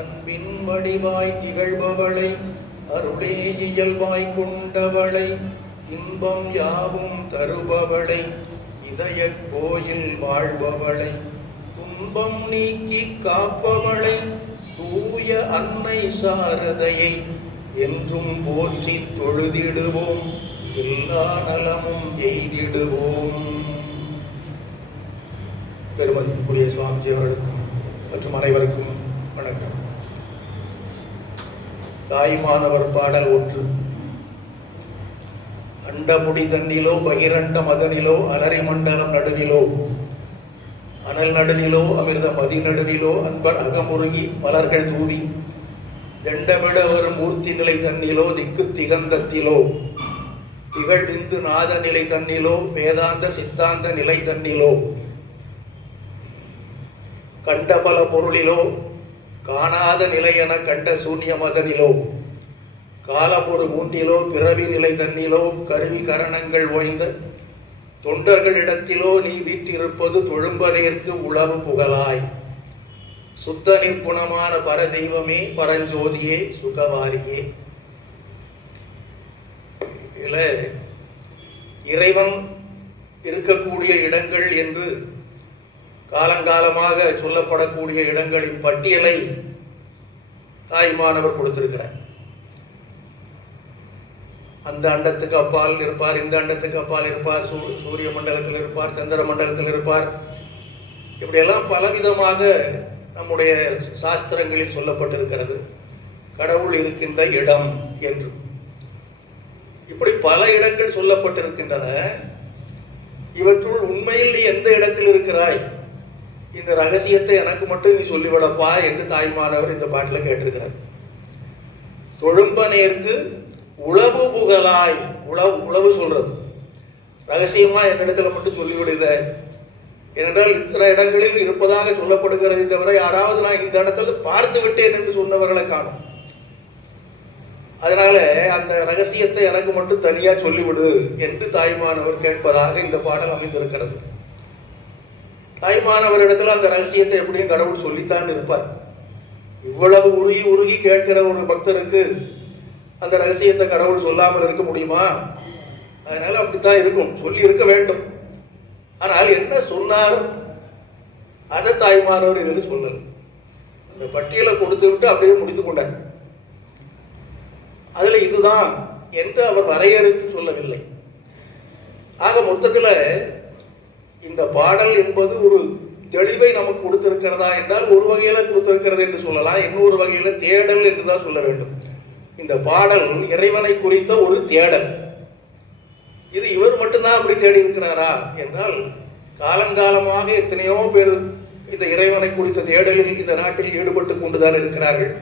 அன்பின் வடிவாய் திகழ்பவளை அருளே இயல்பாய் கொண்டவளை இன்பம் யாவும் தருபவளை இதய கோயில் வாழ்பவளை துன்பம் நீக்கி காப்பவளை தூய அன்னை சாரதையை என்றும் போற்றி தொழுதிடுவோம், எல்லா நலமும் எய்திடுவோம். பெருமதிப்புக்குரிய சுவாமிஜி அவர்களுக்கும் மற்றும் அனைவருக்கும் வணக்கம். தாய்மானவர் பாடல் ஒன்று. அண்டமுடி தன்னிலோ பகிரண்ட மதனிலோ அலரி மண்டலம் நடுவிலோ அனல் நடுவிலோ அமிர்த மதி நடுவிலோ அன்பர் அகமுருகி மலர்கள் தூவி தண்டமிட வரும் மூர்த்தி நிலை தன்னிலோ திக்கு திகந்தத்திலோ திகழ் விந்து நாத நிலை தன்னிலோ வேதாந்த சித்தாந்த நிலை தன்னிலோ கண்ட பல பொருளிலோ காணாத நிலை என கண்ட சூன்ய மதனிலோ காலமொரு மூன்றிலோ பிறவி நிலை தன்னிலோ கருவி கரணங்கள் ஓய்ந்த தொண்டர்களிடத்திலோ நீ வீட்டிருப்பது தொழும்பரேற்கு உளவு புகழாய். சுத்த நிற்குணமான பரதெய்வமே பரஞ்சோதியே சுகவாரியே. இதுல இறைவன் இருக்கக்கூடிய இடங்கள் என்று காலங்காலமாக சொல்லப்படக்கூடிய இடங்களின் பட்டியலை தாய்மானவர் கொடுத்திருக்கிறார். அந்த அண்டத்துக்கு அப்பால் இருப்பார், இந்த அண்டத்துக்கு அப்பால் இருப்பார், சூரிய மண்டலத்தில் இருப்பார், சந்திர மண்டலத்தில் இருப்பார். இப்படியெல்லாம் பலவிதமாக நம்முடைய சாஸ்திரங்களில் சொல்லப்பட்டிருக்கிறது. கடவுள் இருக்கின்ற இடம் என்று இப்படி பல இடங்கள் சொல்லப்பட்டிருக்கின்றன. இவற்றுள் உண்மையில் நீ எந்த இடத்தில் இருக்கிறாய், இந்த ரகசியத்தை எனக்கு மட்டும் நீ சொல்லிவிடப்பா என்று தாய்மானவர் இந்த பாட்டில் கேட்டிருக்கிறார். தொழும்பனேற்கு உளவு புகழாய். உளவு சொல்றது ரகசியமா என்னிடத்துல மட்டும் சொல்லிவிடுத. ஏனென்றால் இத்தனை இடங்களில் இருப்பதாக சொல்லப்படுகிறது தவிர யாராவது நான் இந்த இடத்துல பார்த்து விட்டேன் என்று சொன்னவர்களை காணும். அதனால அந்த ரகசியத்தை எனக்கு மட்டும் தனியா சொல்லிவிடு என்று தாய்மானவர் கேட்பதாக இந்த பாடல் அமைந்திருக்கிறது. தாய்மானவரிடத்துல அந்த ரகசியத்தை எப்படியும் கடவுள் சொல்லித்தான் இருப்பார். இவ்வளவு உருகி உருகி கேட்கிற ஒரு பக்தருக்கு அந்த ரகசியத்தை கடவுள் சொல்லாமல் இருக்க முடியுமா? அதனால அப்படித்தான் இருக்கும், சொல்லி இருக்க வேண்டும். ஆனால் என்ன சொன்னார் அதை தாய்மானவர் இதில் சொல்லல. அந்த பட்டியலை கொடுத்து விட்டு அப்படியே முடித்துக் கொண்டார். அதுல இதுதான் என்று அவர் வரையறுத்து சொல்லவில்லை. ஆக மொத்தத்தில் இந்த பாடல் என்பது ஒரு தெளிவை நமக்கு கொடுத்திருக்கிறதா என்றால் ஒரு வகையில கொடுத்திருக்கிறது என்று சொல்லலாம், இன்னொரு வகையில தேடல் என்றுதான் சொல்ல வேண்டும். இந்த பாடல் இறைவனை குறித்த ஒரு தேடல். இது இவர் மட்டும்தான் அப்படி தேடி இருக்கிறாரா என்றால் காலங்காலமாக எத்தனையோ பேர் இந்த இறைவனை குறித்த தேடலில் இந்த நாட்டில் ஈடுபட்டு கொண்டுதான் இருக்கிறார்கள்.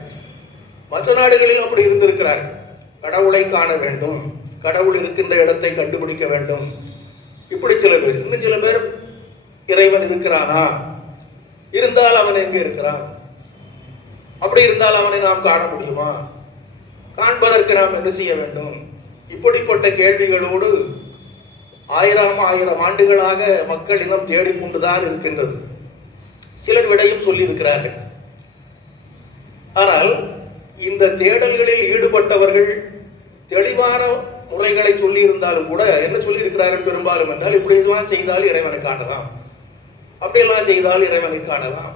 மற்ற நாடுகளிலும் அப்படி இருந்திருக்கிறார்கள். கடவுளை காண வேண்டும், கடவுள் இருக்கின்ற இடத்தை கண்டுபிடிக்க வேண்டும். இப்படி சில பேர். இன்னும் சில பேர் இறைவன் இருக்கிறானா, இருந்தால் அவன் எங்கே இருக்கிறான், அப்படி இருந்தால் அவனை நாம் காண முடியுமா, காண்பதற்கு நாம் என்ன செய்ய வேண்டும், இப்படிப்பட்ட கேள்விகளோடு ஆயிரம் ஆண்டுகளாக மக்கள் இனம் தேடிக்கொண்டுதான் இருக்கின்றது. சிலர் விடையும் சொல்லி இருக்கிறார்கள். ஆனால் இந்த தேடல்களில் ஈடுபட்டவர்கள் தெளிவான முறைகளை சொல்லி இருந்தாலும் கூட என்ன சொல்லி இருக்கிறார்கள் பெரும்பாலும் என்றால், இப்படியெல்லாம் செய்தால் இறைவனை காணலாம், அப்படியெல்லாம் செய்தால் இறைவனை காணலாம்,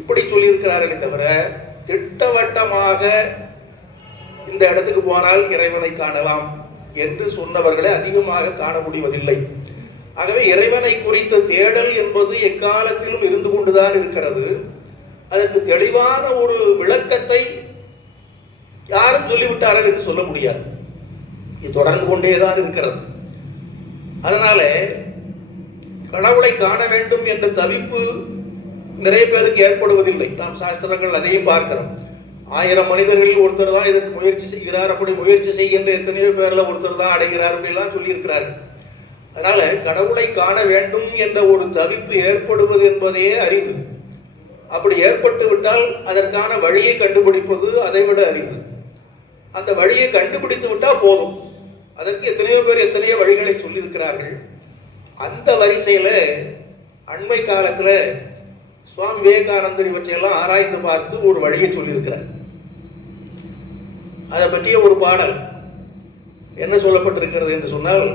இப்படி சொல்லி இருக்கிறார்களே தவிர திட்டவட்டமாக இந்த இடத்துக்கு போனால் இறைவனை காணலாம் என்று சொன்னவர்களை அதிகமாக காண முடிவதில்லை. ஆகவே இறைவனை குறித்த தேடல் என்பது எக்காலத்திலும் இருந்து கொண்டுதான் இருக்கிறது. அதற்கு தெளிவான ஒரு விளக்கத்தை யாரும் சொல்லிவிட்டார்கள் என்று சொல்ல முடியாது. இது தொடர்ந்து கொண்டேதான் இருக்கிறது. அதனால கடவுளை காண வேண்டும் என்ற தவிப்பு நிறைய பேருக்கு ஏற்படுவதில்லை. நாம் சாஸ்திரங்கள் அதையும் பார்க்கிறோம். 1000 மனிதர்களில் ஒருத்தர் தான் இதற்கு முயற்சி செய்கிறார், அப்படி முயற்சி செய்கின்ற எத்தனையோ பேர்ல ஒருத்தர் தான் அடைகிறார் அப்படிலாம் சொல்லி இருக்கிறார்கள். அதனால கடவுளை காண வேண்டும் என்ற ஒரு தவிப்பு ஏற்படுவது என்பதே அரிது. அப்படி ஏற்பட்டு விட்டால் அதற்கான வழியை கண்டுபிடிப்பது அதை விட அரிது. அந்த வழியை கண்டுபிடித்து விட்டால் போதும். அதற்கு எத்தனையோ பேர் எத்தனையோ வழிகளை சொல்லியிருக்கிறார்கள். அந்த வரிசையில அண்மை காலத்துல சுவாமி விவேகானந்தர் இவற்றையெல்லாம் ஆராய்ந்து பார்த்து ஒரு வழியை சொல்லியிருக்கிறார். அதை பற்றிய ஒரு பாடல் என்ன சொல்லப்பட்டிருக்கிறது என்று சொன்னால்,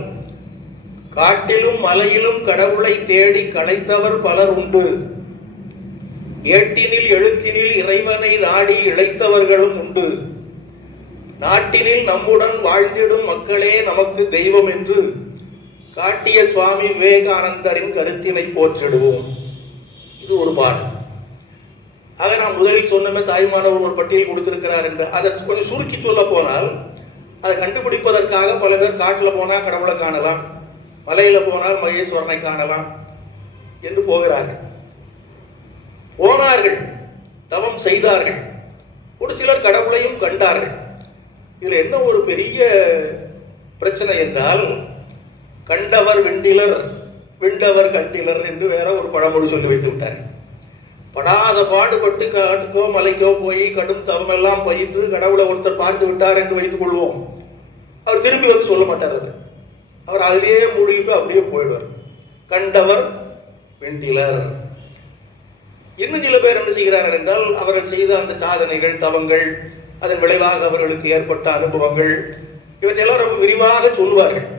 காட்டிலும் மலையிலும் கடவுளை தேடி களைத்தவர் பலர் உண்டு, ஏட்டினில் எழுத்தினில் இறைவனை நாடி இழைத்தவர்களும் உண்டு, நாட்டினில் நம்முடன் வாழ்ந்திடும் மக்களே நமக்கு தெய்வம் என்று காட்டிய சுவாமி விவேகானந்தரின் கருத்தினை போற்றிடுவோம். இது ஒரு பாடல். ஆக நான் முதலில் சொன்னமே தாய்மானவர் ஒரு பட்டியல் கொடுத்திருக்கிறார் என்று அதை கொஞ்சம் சுருக்கி சொல்ல போனால், அதை கண்டுபிடிப்பதற்காக பல பேர் காட்டில் போனால் கடவுளை காணலாம், மலையில் போனால் மகேஸ்வரனை காணலாம் என்று போகிறார்கள். போனார்கள், தவம் செய்தார்கள், ஒரு சிலர் கடவுளையும் கண்டார்கள். இதில் என்ன ஒரு பெரிய பிரச்சனை என்றால், கண்டவர் வெண்டிலர் விண்டவர் கண்டிலர் என்று வேற ஒரு பழமொழி சொல்லி வைத்து விட்டார். படாத பாடுபட்டு காட்டுக்கோ மலைக்கோ போய் கடும் தவமெல்லாம் பயின்று கடவுளை ஒருத்தர் பார்த்து விட்டார் என்று வைத்துக் கொள்வோம். அவர் திரும்பி வந்து சொல்ல மாட்டார். அவர் அதிலேயே மூழ்கிட்டு அப்படியே போயிடுவார். கண்டவர் வெண்டிலர். இன்னும் சில பேர் என்ன செய்கிறார்கள் என்றால், அவர்கள் செய்த அந்த சாதனைகள் தவங்கள், அதன் விளைவாக அவர்களுக்கு ஏற்பட்ட அனுபவங்கள், இவற்றையெல்லாம் ரொம்ப விரிவாக சொல்லுவார்கள்.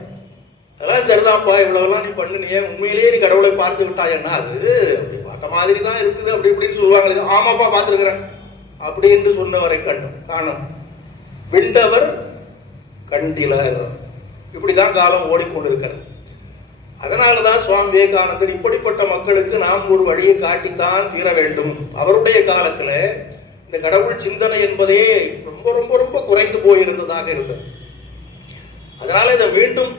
அதெல்லாம் சரிதான்ப்பா, இவ்வளவுலாம் நீ பண்ணினியே, உண்மையிலேயே நீ கடவுளை பார்த்து விட்டாயன்னா அது அப்படி பார்த்த மாதிரி தான் இருக்குது அப்படி இப்படின்னு சொல்லுவாங்க. ஆமாப்பா பார்த்துருக்கிறேன் அப்படி என்று சொன்னவரை காணும். விண்டவர் கண்டிலர். இப்படிதான் காலம் ஓடிக்கொண்டிருக்கிறது. அதனாலதான் சுவாமி விவேகானந்தர் இப்படிப்பட்ட மக்களுக்கு நாம் ஒரு வழியை காட்டித்தான் தீர வேண்டும். அவருடைய காலத்துல இந்த கடவுள் சிந்தனை என்பதே ரொம்ப ரொம்ப ரொம்ப குறைந்து போயிருந்ததாக இருந்தது. அதனால இதை மீண்டும்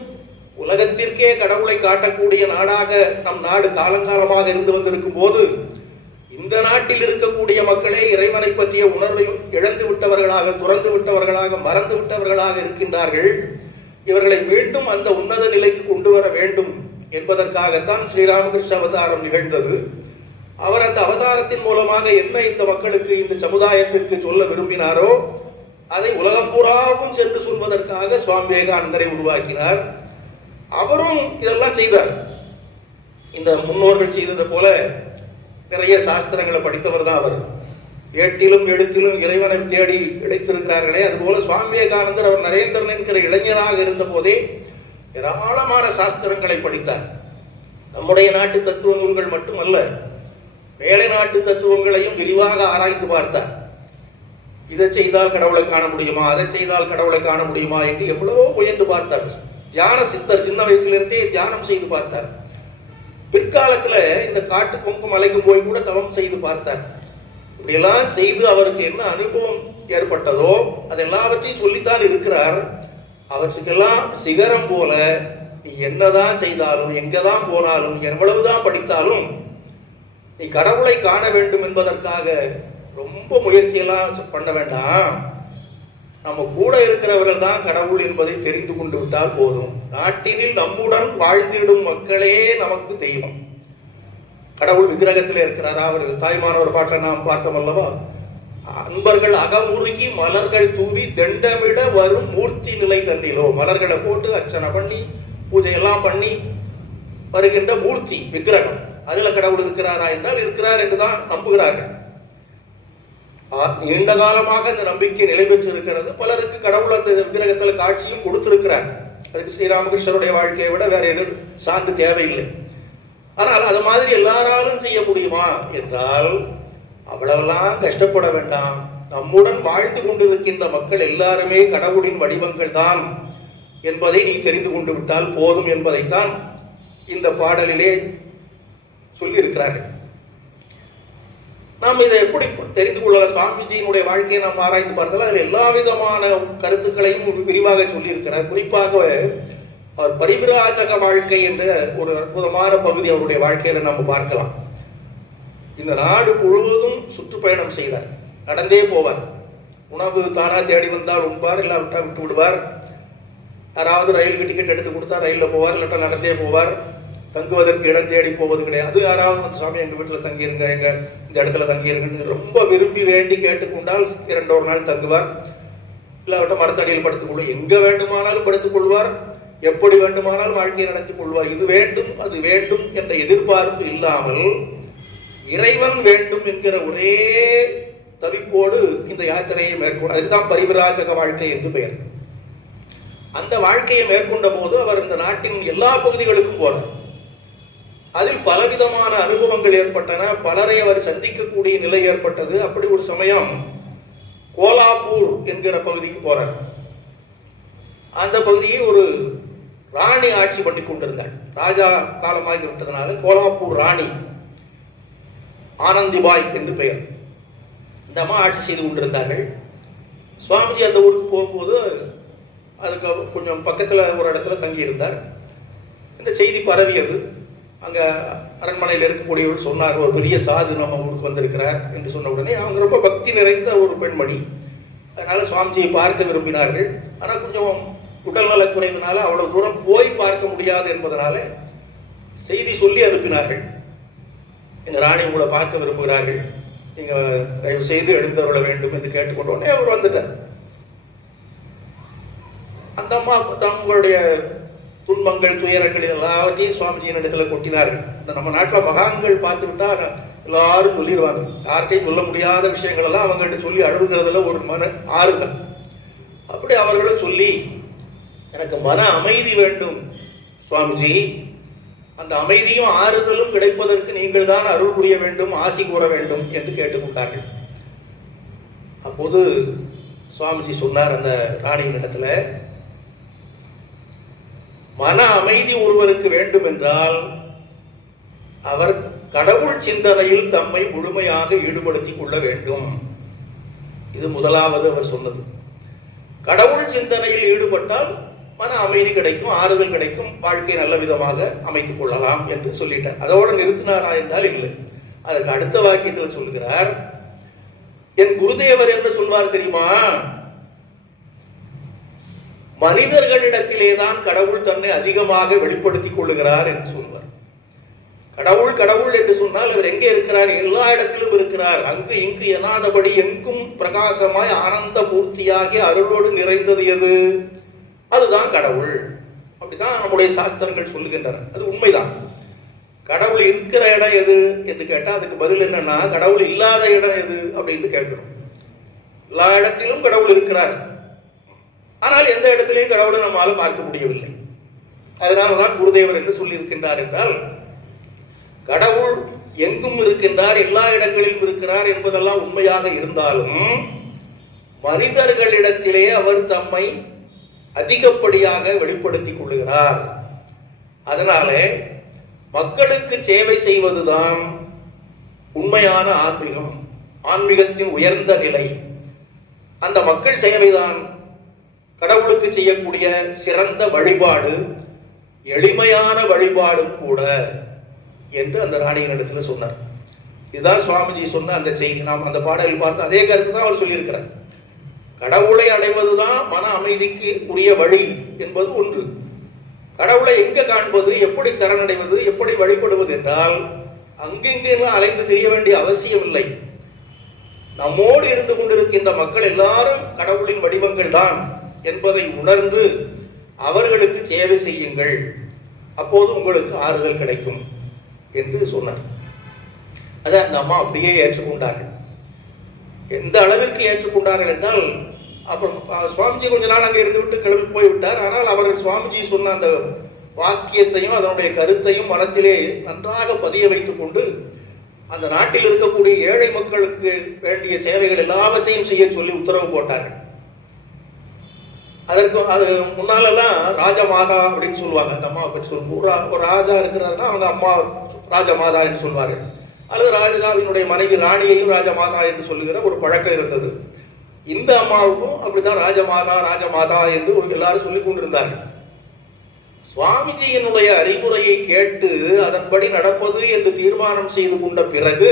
உலகத்திற்கே கடவுளை காட்டக்கூடிய நாடாக நம் நாடு காலங்காலமாக இருந்து வந்திருக்கும் போது, இந்த நாட்டில் இருக்கக்கூடிய மக்களே இறைவனை பற்றிய உணர்வை இழந்து விட்டவர்களாக, துறந்து விட்டவர்களாக, மறந்து விட்டவர்களாக இருக்கின்றார்கள். இவர்களை மீண்டும் அந்த உன்னத நிலைக்கு கொண்டு வர வேண்டும் என்பதற்காகத்தான் ஸ்ரீராமகிருஷ்ண அவதாரம் நிகழ்ந்தது. அவர் அந்த அவதாரத்தின் மூலமாக என்ன இந்த மக்களுக்கு, இந்த சமுதாயத்திற்கு சொல்ல விரும்பினாரோ அதை உலகம் பூராவும் சென்று சொல்வதற்காக சுவாமி விவேகானந்தரை உருவாக்கினார். அவரும் இதெல்லாம் செய்தார். இந்த முன்னோர்கள் செய்தது போல நிறைய சாஸ்திரங்களை படித்தவர் தான் அவர். ஏட்டிலும் எழுத்திலும் இறைவனை தேடி இழைத்திருக்கிறார்களே, அதுபோல சுவாமி விவேகானந்தர் அவர் நரேந்திரன் என்கிற இளைஞராக இருந்த போதே ஏராளமான சாஸ்திரங்களை படித்தார். நம்முடைய நாட்டு தத்துவ நூல்கள் மட்டுமல்ல, மேலை நாட்டு தத்துவங்களையும் விரிவாக ஆராய்ந்து பார்த்தார். இதை செய்தால் கடவுளை காண முடியுமா, அதை செய்தால் கடவுளை காண முடியுமா என்று எவ்வளவோ முயன்று பார்த்தார். தியான சித்தர், சின்ன வயசுலிருந்தே தியானம் செய்து பார்த்தார். பிற்காலத்துல இந்த காட்டு கொங்கு மலைக்கும் போய் கூட தவம் செய்து பார்த்தார். இப்படியெல்லாம் செய்து அவருக்கு என்ன அனுபவம் ஏற்பட்டதோ அது எல்லாவற்றையும் சொல்லித்தான் இருக்கிறார். அவற்றுக்கெல்லாம் சிகரம் போல நீ என்னதான் செய்தாலும், எங்கதான் போனாலும், எவ்வளவுதான் படித்தாலும் நீ கடவுளை காண வேண்டும் என்பதற்காக ரொம்ப முயற்சியெல்லாம் பண்ண வேண்டாம். நம்ம கூட இருக்கிறவர்கள் தான் கடவுள் என்பதை தெரிந்து கொண்டு விட்டால் போதும். நாட்டினில் நம்முடன் வாழ்ந்திடும் மக்களே நமக்கு தெய்வம். கடவுள் விக்கிரகத்தில் இருக்கிறாரா? அவர் தாய்மானவர் பாட்டில் நாம் பார்த்தோம் அல்லவா? அன்பர்கள் அகமுருகி மலர்கள் தூவி தண்டமிட வரும் மூர்த்தி நிலை தண்ணிலோ. மலர்களை போட்டு அர்ச்சனை பண்ணி பூஜையெல்லாம் பண்ணி வருகின்ற மூர்த்தி விக்கிரகம், அதுல கடவுள் இருக்கிறாரா என்றால் இருக்கிறார் என்றுதான் நம்புகிறார்கள். நீண்ட காலமாக அந்த நம்பிக்கை நிலை பெற்றிருக்கிறது. பலருக்கு கடவுள் அந்த விக்கிரகத்தில் காட்சியும் கொடுத்திருக்கிறார். அதுக்கு ஸ்ரீராமகிருஷ்ணருடைய வாழ்க்கையை விட வேற எதுவும் சார்ந்து தேவையில்லை. ஆனால் அது மாதிரி எல்லாராலும் செய்ய முடியுமா என்றால் அவ்வளவெல்லாம் கஷ்டப்பட வேண்டாம். நம்முடன் வாழ்ந்து கொண்டிருக்கின்ற மக்கள் எல்லாருமே கடவுளின் வடிவங்கள் தான் என்பதை நீ தெரிந்து கொண்டு விட்டால் போதும் என்பதைத்தான் இந்த பாடலிலே சொல்லியிருக்கிறார்கள். நாம் இதை எப்படி தெரிந்து கொள்ளலாம்? சுவாமிஜியினுடைய வாழ்க்கையை நாம் ஆராய்ந்து பார்த்தால் அதில் எல்லா விதமான கருத்துக்களையும் விரிவாக சொல்லியிருக்கிறார். குறிப்பாக அவர் பரிவிராஜக வாழ்க்கை என்ற ஒரு அற்புதமான பகுதி அவருடைய வாழ்க்கையில நம்ம பார்க்கலாம். இந்த நாடு முழுவதும் சுற்றுப்பயணம் செய்தார். நடந்தே போவார். உணவு தானா தேடி வந்தால் உண்பார், இல்லை விட்டா விட்டு விடுவார். யாராவது ரயிலுக்கு டிக்கெட் எடுத்து கொடுத்தா ரயிலில் போவார், இல்லாட்டா நடந்தே போவார். தங்குவதற்கு இடம் தேடி போவது கிடையாது. அது யாராவது சாமி எங்கள் வீட்டில் தங்கியிருங்க, எங்க இந்த இடத்துல தங்கியிருங்கன்னு ரொம்ப விரும்பி வேண்டி கேட்டுக்கொண்டால் 2 நாள் தங்குவார். இல்லாவிட்ட மரத்தடியில் படுத்துக் கொள்வார். எங்க வேண்டுமானாலும் படுத்துக் கொள்வார், எப்படி வேண்டுமானாலும் வாழ்க்கையை நடத்திக் கொள்வார். இது வேண்டும் அது வேண்டும் என்ற எதிர்பார்ப்பு இல்லாமல் இறைவன் வேண்டும் என்கிற ஒரே தவிப்போடு இந்த யாத்திரையை மேற்கொண்டு, அதுதான் பரிவிராஜக வாழ்க்கை என்று பெயர். அந்த வாழ்க்கையை மேற்கொண்ட போது அவர் இந்த நாட்டின் எல்லா பகுதிகளுக்கும் போனார். அதில் பலவிதமான அனுபவங்கள் ஏற்பட்டன. பலரை அவர் சந்திக்கக்கூடிய நிலை ஏற்பட்டது. அப்படி ஒரு சமயம் கோலாப்பூர் என்கிற பகுதிக்கு போறார். அந்த பகுதியை ஒரு ராணி ஆட்சி பண்ணி கொண்டிருந்தார். ராஜா காலமாகி விட்டதனால கோலாப்பூர் ராணி ஆனந்திபாய் என்று பெயர். இந்த அம்மா ஆட்சி செய்து கொண்டிருந்தார்கள். சுவாமிஜி அந்த ஊருக்கு போகும்போது அதுக்கு கொஞ்சம் பக்கத்தில் ஒரு இடத்துல தங்கியிருந்தார். இந்த செய்தி பரவியது. அங்கே அரண்மனையில் இருக்கக்கூடியவர் சொன்னார், ஒரு பெரிய சாது நம்ம ஊருக்கு வந்திருக்கிறார் என்று சொன்ன உடனே அவங்க ரொம்ப பக்தி நிறைந்த ஒரு பெண்மணி. அதனால சுவாமிஜியை பார்க்க விரும்பினார்கள். ஆனால் கொஞ்சம் உடல்நலக் குறைவினால அவ்வளவு தூரம் போய் பார்க்க முடியாது என்பதனால செய்தி சொல்லி அனுப்பினார்கள். எங்கள் ராணி உங்களை பார்க்க விரும்புகிறார்கள், நீங்கள் தயவு செய்து எழுந்தருள வேண்டும் என்று கேட்டுக்கொண்டோடனே அவர் வந்துட்டார். அந்த அம்மா தங்களுடைய துன்பங்கள் துயரங்கள் எல்லாவற்றையும் சுவாமிஜியின் இடத்துல கொட்டினார்கள். இந்த நம்ம நாட்டில் மகான்கள் பார்த்து விட்டா எல்லாரும் சொல்லிடுவாங்க. யார்கிட்டையும் சொல்ல முடியாத விஷயங்கள் எல்லாம் அவங்ககிட்ட சொல்லி அழுகிறதுல ஒரு மன ஆறுதல். அப்படி அவர்களும் சொல்லி, எனக்கு மன அமைதி வேண்டும் சுவாமிஜி, அந்த அமைதியும் ஆறுதலும் கிடைப்பதற்கு நீங்கள் தான் அருள் புரிய வேண்டும், ஆசி கூற வேண்டும் என்று கேட்டுக்கொண்டார்கள். அப்போது சுவாமிஜி சொன்னார் அந்த ராணியின் இடத்துல, மன அமைதி ஒருவருக்கு வேண்டும் என்றால் அவர் கடவுள் சிந்தனையில் தம்மை முழுமையாக ஈடுபடுத்திக் கொள்ள வேண்டும். இது முதலாவது அவர் சொன்னது. கடவுள் சிந்தனையில் ஈடுபட்டால் மன அமைதி கிடைக்கும், ஆறுதல் கிடைக்கும், வாழ்க்கை நல்ல விதமாக அமைத்துக் கொள்ளலாம் என்று சொல்லிட்டார். அதோடு நிறுத்தினாரா என்றால் இல்லை. அதற்கு அடுத்த வாக்கியத்தில் சொல்கிறார், என் குருதேவர் என்று சொல்வார் தெரியுமா, மனிதர்களிடத்திலேதான் கடவுள் தன்னை அதிகமாக வெளிப்படுத்திக் கொள்ளுகிறார் என்று சொல்வார். கடவுள் கடவுள் என்று சொன்னால் அவர் எங்கே இருக்கிறார்? எல்லா இடத்திலும் இருக்கிறார். அங்கு இங்கு எனாதபடி எங்கும் பிரகாசமாய் ஆனந்த பூர்த்தியாகி அருளோடு நிறைந்தது எது? அதுதான் கடவுள். அப்படிதான் நம்முடைய சாஸ்திரங்கள் சொல்லுகின்றன. அது உண்மைதான். கடவுள் இருக்கிற இடம் எது என்று கேட்டால் அதுக்கு பதில் என்னன்னா, கடவுள் இல்லாத இடம் எது அப்படின்னு கேட்கணும். எல்லா இடத்திலும் கடவுள் இருக்கிறார், ஆனால் எந்த இடத்திலையும் கடவுளை நம்மால பார்க்க முடியவில்லை. அதனால்தான் குருதேவர் என்று சொல்லி இருக்கின்றார் என்றால், கடவுள் எங்கும் இருக்கின்றார், எல்லா இடங்களிலும் இருக்கிறார் என்பதெல்லாம் உண்மையாக இருந்தாலும் மனிதர்களிடத்திலே அவர் தம்மை அதிகப்படியாக வெளிப்படுத்திக் கொள்கிறார். அதனாலே மக்களுக்கு சேவை செய்வதுதான் உண்மையான ஆன்மீகம், ஆன்மீகத்தின் உயர்ந்த நிலை. அந்த மக்கள் சேவைதான் கடவுளுக்கு செய்யக்கூடிய சிறந்த வழிபாடு, எளிமையான வழிபாடும் கூட என்று அந்த ராணியின் இடத்துல சொன்னார். இதுதான் சுவாமிஜி சொன்ன அந்த செய்தி. நாம் அந்த பாடலில் பார்த்து அதே கருத்து தான் அவர் சொல்லியிருக்கிறார். கடவுளை அடைவதுதான் மன அமைதிக்கு உரிய வழி என்பது ஒன்று. கடவுளை எங்க காண்பது, எப்படி சரணடைவது, எப்படி வழிபடுவது என்றால் அங்கெங்கெல்லாம் அலைந்து தெரிய வேண்டிய அவசியம் இல்லை. நம்மோடு இருந்து கொண்டிருக்கின்ற மக்கள் எல்லாரும் கடவுளின் வடிவங்கள் தான் என்பதை உணர்ந்து அவர்களுக்கு சேவை செய்யுங்கள், அப்போது உங்களுக்கு ஆறுதல் கிடைக்கும் என்று சொன்னார். அதை அந்த அம்மா அப்படியே ஏற்றுக்கொண்டார்கள். எந்த அளவிற்கு ஏற்றுக்கொண்டார்கள் என்றால், அப்புறம் சுவாமிஜி கொஞ்ச நாள் அங்கே இருந்து விட்டு கிளம்பி போய்விட்டார். ஆனால் அவர்கள் சுவாமிஜி சொன்ன அந்த வாக்கியத்தையும் அதனுடைய கருத்தையும் மனத்திலே நன்றாக பதிய வைத்துக் கொண்டு அந்த நாட்டில் இருக்கக்கூடிய ஏழை மக்களுக்கு வேண்டிய சேவைகள் எல்லாவற்றையும் செய்ய சொல்லி உத்தரவு போட்டார்கள். அதற்கு அது முன்னாலெல்லாம் ராஜமாதா அப்படின்னு சொல்லுவாங்க. அந்த அம்மாவை பற்றி சொல்லுவோம். ஒரு ராஜா இருக்கிறாருன்னா அவங்க அம்மா ராஜமாதா என்று சொல்வார்கள். அல்லது ராஜாவினுடைய மனைவி ராணியையும் ராஜமாதா என்று சொல்லுகிற ஒரு பழக்கம் இருந்தது. இந்த அம்மாவுக்கும் அப்படித்தான் ராஜமாதா ராஜமாதா என்று எல்லாரும் சொல்லிக் கொண்டிருந்தார்கள். சுவாமிஜியினுடைய அறிவுரையை கேட்டு அதன்படி நடப்பது என்று தீர்மானம் செய்து கொண்ட பிறகு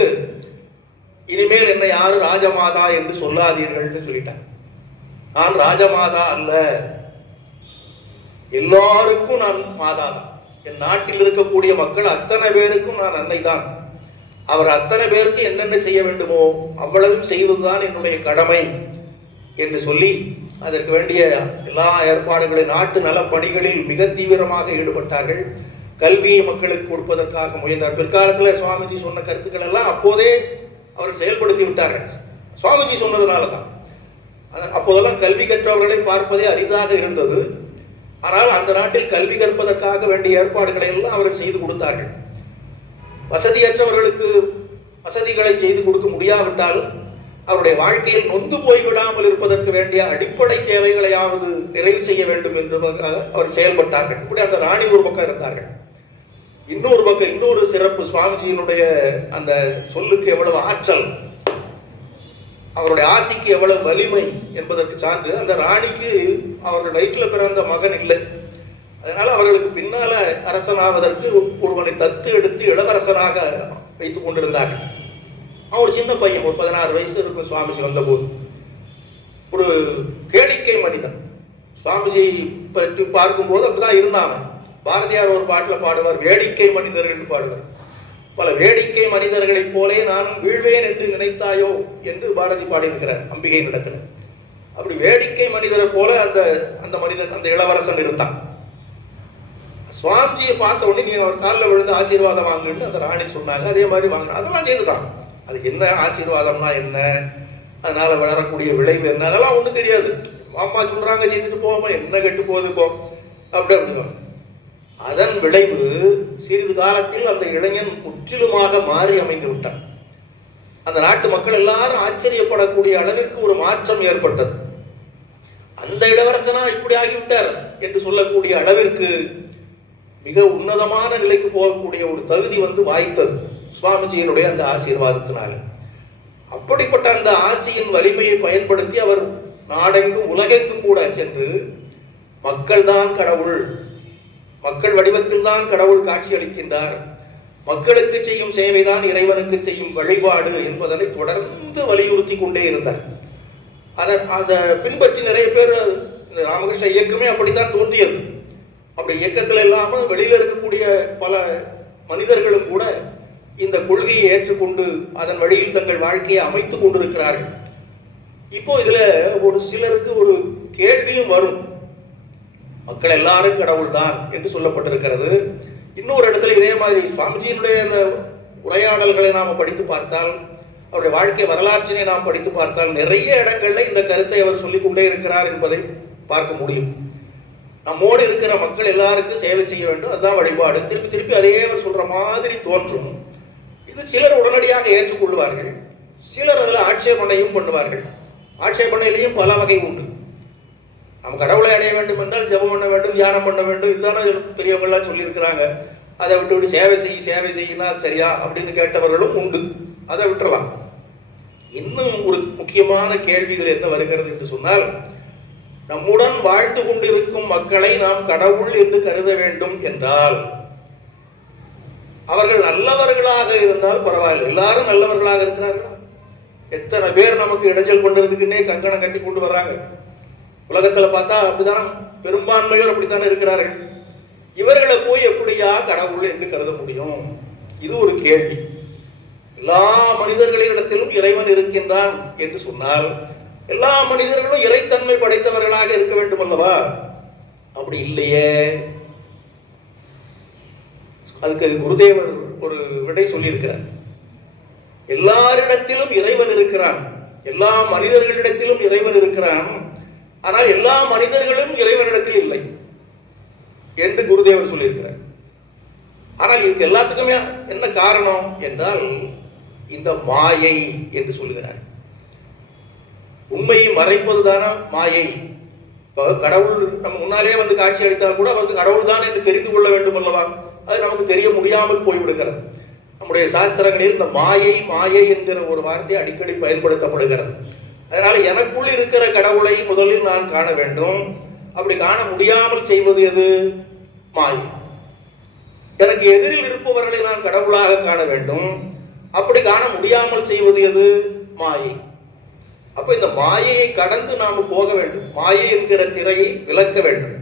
இனிமேல் என்னை யாரும் ராஜமாதா என்று சொல்லாதீர்கள் சொல்லிட்டாங்க. நான் ராஜமாதா அல்ல, எல்லாருக்கும் நான் மாதா தான். என் நாட்டில் இருக்கக்கூடிய மக்கள் அத்தனை பேருக்கும் நான் அன்னை தான். அவர் அத்தனை பேருக்கு என்னென்ன செய்ய வேண்டுமோ அவ்வளவும் செய்வதுதான் என்னுடைய கடமை என்று சொல்லி அதற்கு வேண்டிய எல்லா ஏற்பாடுகளை நாட்டு நல பணிகளில் மிக தீவிரமாக ஈடுபட்டார்கள். கல்வியை மக்களுக்கு கொடுப்பதற்காக முயன்றார். பிற்காலத்தில் சுவாமிஜி சொன்ன கருத்துக்கள் எல்லாம் அப்போதே அவர்கள் செயல்படுத்தி விட்டார்கள். சுவாமிஜி சொன்னதுனால தான். அப்போதெல்லாம் கல்வி கற்றவர்களை பார்ப்பதே அரிதாக இருந்தது. ஆனால் அந்த நாட்டில் கல்வி கற்பதற்காக வேண்டிய ஏற்பாடுகளை எல்லாம் அவர்கள் செய்து கொடுத்தார்கள். வசதியற்றவர்களுக்கு வசதிகளை செய்து கொடுக்க முடியாவிட்டாலும் அவருடைய வாழ்க்கையில் நொந்து போய்விடாமல் இருப்பதற்கு வேண்டிய அடிப்படை தேவைகளையாவது நிறைவு செய்ய வேண்டும் என்பதற்காக அவர் செயல்பட்டார்கள். இப்படி அந்த ராணி ஒரு பக்கம் இருந்தார்கள். இன்னொரு பக்கம் இன்னொரு சிறப்பு, சுவாமிஜியினுடைய அந்த சொல்லுக்கு எவ்வளவு ஆற்றல், அவருடைய ஆசிக்கு எவ்வளவு வலிமை என்பதற்கு சார்ந்து, அந்த ராணிக்கு அவர்கள் வயிற்றில் பிறந்த மகன் இல்லை. அதனால அவர்களுக்கு பின்னால அரசனாவதற்கு ஒருவனை தத்து எடுத்து இளவரசனாக வைத்துக் கொண்டிருந்தார்கள். அவன் ஒரு சின்ன பையன், ஒரு 16 வயசு இருக்கும் சுவாமிஜி வந்தபோது. ஒரு கேளிக்கை மனிதன் சுவாமிஜி பற்றி பார்க்கும்போது அப்படிதான் இருந்தாங்க. பாரதியார் ஒரு பாட்டில் பாடுவார், வேடிக்கை மனிதர்கள் என்று பாடுவார். பல வேடிக்கை மனிதர்களைப் போலே நானும் வீழ்வேன் என்று நினைத்தாயோ என்று பாரதி பாடியிருக்கிறார் அம்பிகை இடத்துல. அப்படி வேடிக்கை மனிதரை போல அந்த அந்த மனிதன், அந்த இளவரசன் இருந்தான். சுவாமிஜியை பார்த்த உடனே நீ அவர் காலில் விழுந்து ஆசீர்வாதம் வாங்குன்னு அந்த ராணி சொன்னாங்க. அதே மாதிரி வாங்கினா அதெல்லாம் செய்துட்டான். அது என்ன ஆசீர்வாதம்னா என்ன, அதனால வளரக்கூடிய விளைவு என்ன, அதெல்லாம் ஒன்றும் தெரியாது. அம்மா சொல்றாங்க செய்துட்டு போவோமா, என்ன கெட்டு போகுது போ அப்படி அப்படிங்க. அதன் விளைவு சிறிது காலத்தில் அந்த இளைஞன் முற்றிலுமாக மாறி அமைந்து விட்டான். அந்த நாட்டு மக்கள் எல்லாரும் ஆச்சரியப்படக்கூடிய அளவிற்கு ஒரு மாற்றம் ஏற்பட்டது. அந்த இளவரசனா இப்படி ஆகிவிட்டார் என்று சொல்லக்கூடிய அளவிற்கு மிக உன்னதமான நிலைக்கு போகக்கூடிய ஒரு தகுதி வாய்த்தது சுவாமிஜியினுடைய அந்த ஆசீர்வாதத்தினால். அப்படிப்பட்ட அந்த ஆசியின் வலிமையை பயன்படுத்தி அவர் நாடெங்கும் உலகெங்கும் கூட சென்று மக்கள் தான் கடவுள், மக்கள் வடிவத்தில் தான் கடவுள் காட்சி அளிக்கின்றார், மக்களுக்கு செய்யும் சேவைதான் இறைவனுக்கு செய்யும் வழிபாடு என்பதனை தொடர்ந்து வலியுறுத்தி கொண்டே இருந்தார். அதை பின்பற்றி நிறைய பேர், இந்த ராமகிருஷ்ண இயக்கமே அப்படித்தான் தோன்றியது. அப்படி இயக்கத்தில் இல்லாமல் வெளியில் இருக்கக்கூடிய பல மனிதர்களும் கூட இந்த கொள்கையை ஏற்றுக்கொண்டு அதன் வழியில் தங்கள் வாழ்க்கையை அமைத்துக் கொண்டிருக்கிறார்கள். இப்போ இதுல ஒரு சிலருக்கு ஒரு கேள்வியும் வரும், மக்கள் எல்லாரும் கடவுள் தான் என்று சொல்லப்பட்டிருக்கிறது. இன்னொரு இடத்துல இதே மாதிரி சுவாமிஜியினுடைய அந்த உரையாடல்களை நாம படித்து பார்த்தால், அவருடைய வாழ்க்கை வரலாற்றினை நாம் படித்து பார்த்தால் நிறைய இடங்கள்ல இந்த கருத்தை அவர் சொல்லிக் கொண்டே இருக்கிறார் என்பதை பார்க்க முடியும். நம்மோடு இருக்கிற மக்கள் எல்லாருக்கும் சேவை செய்ய வேண்டும், அதுதான் வழிபாடு. திருப்பி திருப்பி அதே அவர் சொல்ற மாதிரி தோன்றும். இது சிலர் உடனடியாக ஏற்றுக்கொள்வார்கள், சிலர் அதில் ஆட்சேபனையும் பண்ணுவார்கள். ஆட்சேபனையிலையும் பல வகை உண்டு. நம்ம கடவுளை அடைய வேண்டும் என்றால் ஜெபம் பண்ண வேண்டும், தியானம் பண்ண வேண்டும், இதுதானே பெரியவங்கள்லாம் சொல்லியிருக்கிறாங்க. அதை விட்டு சேவை செய்யினா சரியா அப்படின்னு கேட்டவர்களும் உண்டு. அதை விட்டுறலாம். இன்னும் ஒரு முக்கியமான கேள்விகள் என்ன வருகிறது என்று சொன்னால், நம்முடன் வாழ்ந்து கொண்டிருக்கும் மக்களை நாம் கடவுள் என்று கருத வேண்டும் என்றால் அவர்கள் நல்லவர்களாக இருந்தால் பரவாயில்லை. எல்லாரும் நல்லவர்களாக இருக்கிறார்கள். எத்தனை பேர் நமக்கு இடைஞ்சல் பண்றதுக்குன்னே கங்கணம் கட்டி கொண்டு வர்றாங்க. உலகத்துல பார்த்தா அப்படித்தான், பெரும்பான்மையோர் அப்படித்தானே இருக்கிறார்கள். இவர்களை போய் எப்படியா கடவுள் என்று கருத முடியும்? இது ஒரு கேள்வி. எல்லா மனிதர்களிடத்திலும் இறைவன் இருக்கின்றான் என்று சொன்னால் எல்லா மனிதர்களும் இறைத்தன்மை படைத்தவர்களாக இருக்க வேண்டும் அல்லவா? அப்படி இல்லையே. அதுக்கு குருதேவர் ஒரு விடை சொல்லியிருக்கிறார். எல்லாரிடத்திலும் இறைவன் இருக்கிறான், எல்லா மனிதர்களிடத்திலும் இறைவன் இருக்கிறான், ஆனால் எல்லா மனிதர்களும் இறைவனிடத்தில் இல்லை என்று குருதேவர் சொல்லியிருக்கிறார். ஆனால் இதுக்கு எல்லாத்துக்குமே என்ன காரணம் என்றால் இந்த மாயை என்று சொல்லுகிறார். உண்மையை மறைப்பதுதான மாயை. கடவுள் நம்ம முன்னாலே காட்சி அளித்தால் கூட அவருக்கு கடவுள் தான் என்று தெரிந்து கொள்ள வேண்டும் அல்லவா? அது நமக்கு தெரிய முடியாமல் போய்விடுகிறது. நம்முடைய சாஸ்திரங்களில் இந்த மாயை என்கிற ஒரு வார்த்தை அடிக்கடி பயன்படுத்தப்படுகிறது. அதனால எனக்குள் இருக்கிற கடவுளை முதலில் நான் காண வேண்டும். அப்படி காண முடியாமல் செய்வது எது? மாயை. எனக்கு எதிரில் இருப்பவர்களை நான் கடவுளாக காண வேண்டும். அப்படி காண முடியாமல் செய்வது எது? மாயை. அப்ப இந்த மாயையை கடந்து நாம போக வேண்டும். மாயை என்கிற திரையை விலக்க வேண்டும்.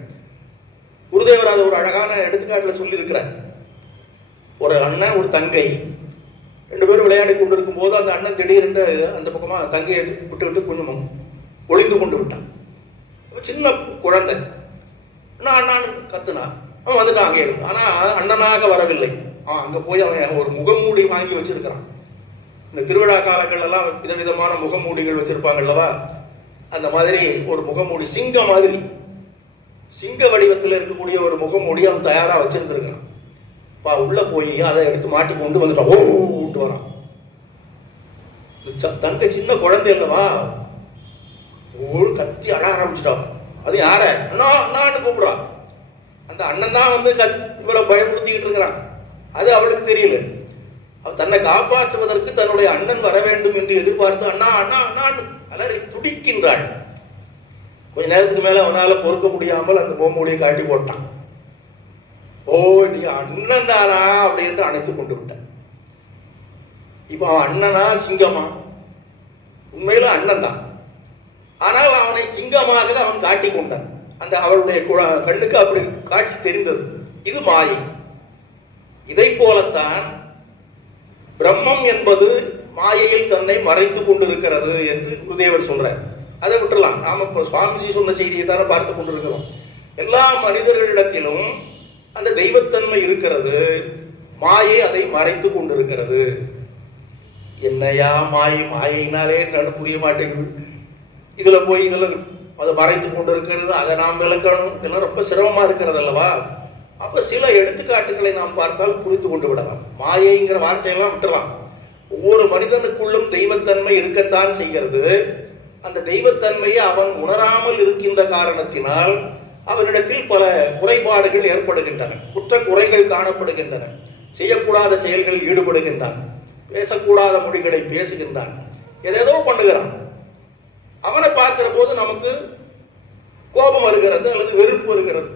குருதேவர் அது ஒரு அழகான எடுத்துக்காட்டுல சொல்லி இருக்கிறார். ஒரு அண்ணன் ஒரு தங்கை 2 பேரும் விளையாடி கொண்டிருக்கும் போது அந்த அண்ணன் திடீரென்று அந்த பக்கமா தங்கையை விட்டு கொஞ்சம் ஒளிந்து கொண்டு விட்டான். சின்ன குழந்தை அண்ணான்னு கத்துனா. அவன் வந்துட்டான் அங்கே இருந்து. ஆனா அண்ணனாக வரவில்லை. அங்க போய் அவன் ஒரு முகமூடி வாங்கி வச்சிருக்கிறான். இந்த திருவிழா காலங்கள் எல்லாம் விதவிதமான முகமூடிகள் வச்சிருப்பாங்கல்லவா, அந்த மாதிரி ஒரு முகமூடி, சிங்க மாதிரி, சிங்க வடிவத்தில் இருக்கக்கூடிய ஒரு முகமூடி அவன் தயாரா வச்சிருந்திருக்கான். உள்ள போய் அதை எடுத்து மாட்டி கொண்டு வந்துட்டான். ஓட்டு வரான். தங்க சின்ன குழந்தை அல்லவா, கத்தி அழ ஆரம்பிச்சுட்டான். அது யார அண்ணான்னு கூப்பிடுறான். அந்த அண்ணன் தான் வந்து இவரை பயமுறுத்திக்கிட்டு இருக்கிறான். அது அவளுக்கு தெரியல. அவள் தன்னை காப்பாற்றுவதற்கு தன்னுடைய அண்ணன் வர வேண்டும் என்று எதிர்பார்த்து அண்ணா அண்ணா அண்ணான்னு அலறி துடிக்கின்றாள். கொஞ்ச நேரத்துக்கு மேல அவனால பொறுக்க முடியாமல் அந்த பொம்முடியை காட்டி போட்டான். ஓ, நீ அண்ணன் தானா அப்படின்னு அணைத்து கொண்டு விட்டான். இப்ப அவன் அண்ணனா சிங்கமா? உண்மையில அண்ணன் தான். ஆனால் அவனை சிங்கமாக அவன் காட்டி கொண்டான். அந்த அவளுடைய கண்ணுக்கு அப்படி காட்சி தெரிந்தது. இது மாயை. இதை போலத்தான் பிரம்மம் என்பது மாயையில் தன்னை மறைத்து கொண்டிருக்கிறது என்று குருதேவர் சொல்றார். அதை விட்டுலாம். நாம இப்போ சுவாமிஜி சொன்ன செய்தியை தானே பார்த்து கொண்டிருக்கிறோம். எல்லா மனிதர்களிடத்திலும் அந்த தெய்வத்தன்மை இருக்கிறது. மாயை அதை மறைத்து கொண்டிருக்கிறது. என்னையா மாயை? மாயினாலே என்னன்னு புரிய மாட்டேங்குது. இதுல போய் இதுல அதை மறைத்து கொண்டு இருக்கிறது, அதை நாம் விளக்கணும், இதெல்லாம் ரொம்ப சிரமமா இருக்கிறது அல்லவா? அப்ப சில எடுத்துக்காட்டுகளை நாம் பார்த்தால் புரிந்து கொண்டு விடலாம். மாயைங்கிற வார்த்தையெல்லாம் விட்டுலாம். ஒவ்வொரு மனிதனுக்குள்ளும் தெய்வத்தன்மை இருக்கத்தான் செய்கிறது. அந்த தெய்வத்தன்மையை அவன் உணராமல் இருக்கின்ற காரணத்தினால் அவனிடத்தில் பல குறைபாடுகள் ஏற்படுகின்றன, குற்ற குறைகள் காணப்படுகின்றன, செய்யக்கூடாத செயல்களில் ஈடுபடுகின்றான், பேசக்கூடாத மொழிகளை பேசுகின்றான், ஏதேதோ பண்ணுகிறான். அவனை பார்க்கிற போது நமக்கு கோபம் வருகிறது அல்லது வெறுப்பு வருகிறது.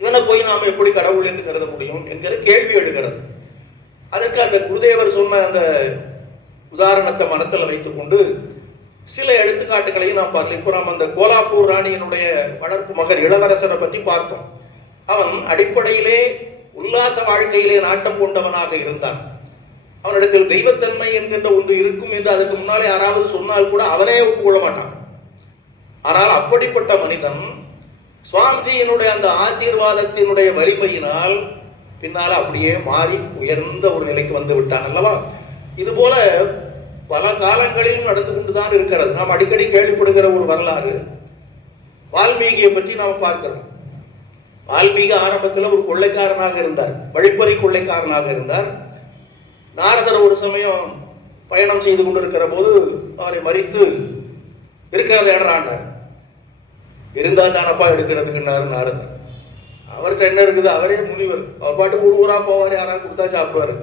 இவனை போய் நாம் எப்படி கடவுள் என்று கருத முடியும் என்கிற கேள்வி எழுகிறது. அதற்கு அந்த குருதேவர் சொன்ன அந்த உதாரணத்தை மனத்தில் வைத்துக் கொண்டு சில எடுத்துக்காட்டுகளையும் நாம் பார்க்கலாம். இப்போ நாம் அந்த கோலாப்பூர் ராணியினுடைய வளர்ப்பு மகன் இளவரசரை பற்றி பார்த்தோம். அவன் அடிப்படையிலே உல்லாச வாழ்க்கையிலே நாட்டம் கொண்டவனாக இருந்தான். அவனிடத்தில் தெய்வத்தன்மை என்கின்ற ஒன்று இருக்கும் என்று அதற்கு முன்னாலே யாராவது சொன்னால் கூட அவனே ஒப்புக்கொள்ள மாட்டான். ஆனால் அப்படிப்பட்ட மனிதன் சுவாமிஜியினுடைய அந்த ஆசீர்வாதத்தினுடைய வலிமையினால் பின்னால் அப்படியே மாறி உயர்ந்த ஒரு நிலைக்கு வந்து விட்டான் அல்லவா? இது போல பல காலங்களிலும் நடந்து கொண்டுதான் இருக்கிறது. நாம் அடிக்கடி கேள்விப்படுகிற ஒரு வரலாறு வால்மீகியை பற்றி நாம் பார்க்கிறோம். வால்மீகி ஆரம்பத்தில் ஒரு கொள்ளைக்காரனாக இருந்தார், வழிப்பறி கொள்ளைக்காரனாக இருந்தார். நாரதர் ஒரு சமயம் பயணம் செய்து கொண்டிருக்கிற போது அவரை மறித்து இருக்கிறத ஏடுறாண்டார். இருந்தா தானப்பா எடுக்கிறதுக்குன்னாரு நாரதர். அவருக்கு என்ன இருக்குது? அவரே முனிவர், அவர் பாட்டுக்கு ஒரு ஊரா போவார், யாராவது கொடுத்தா சாப்பிடுவாரு.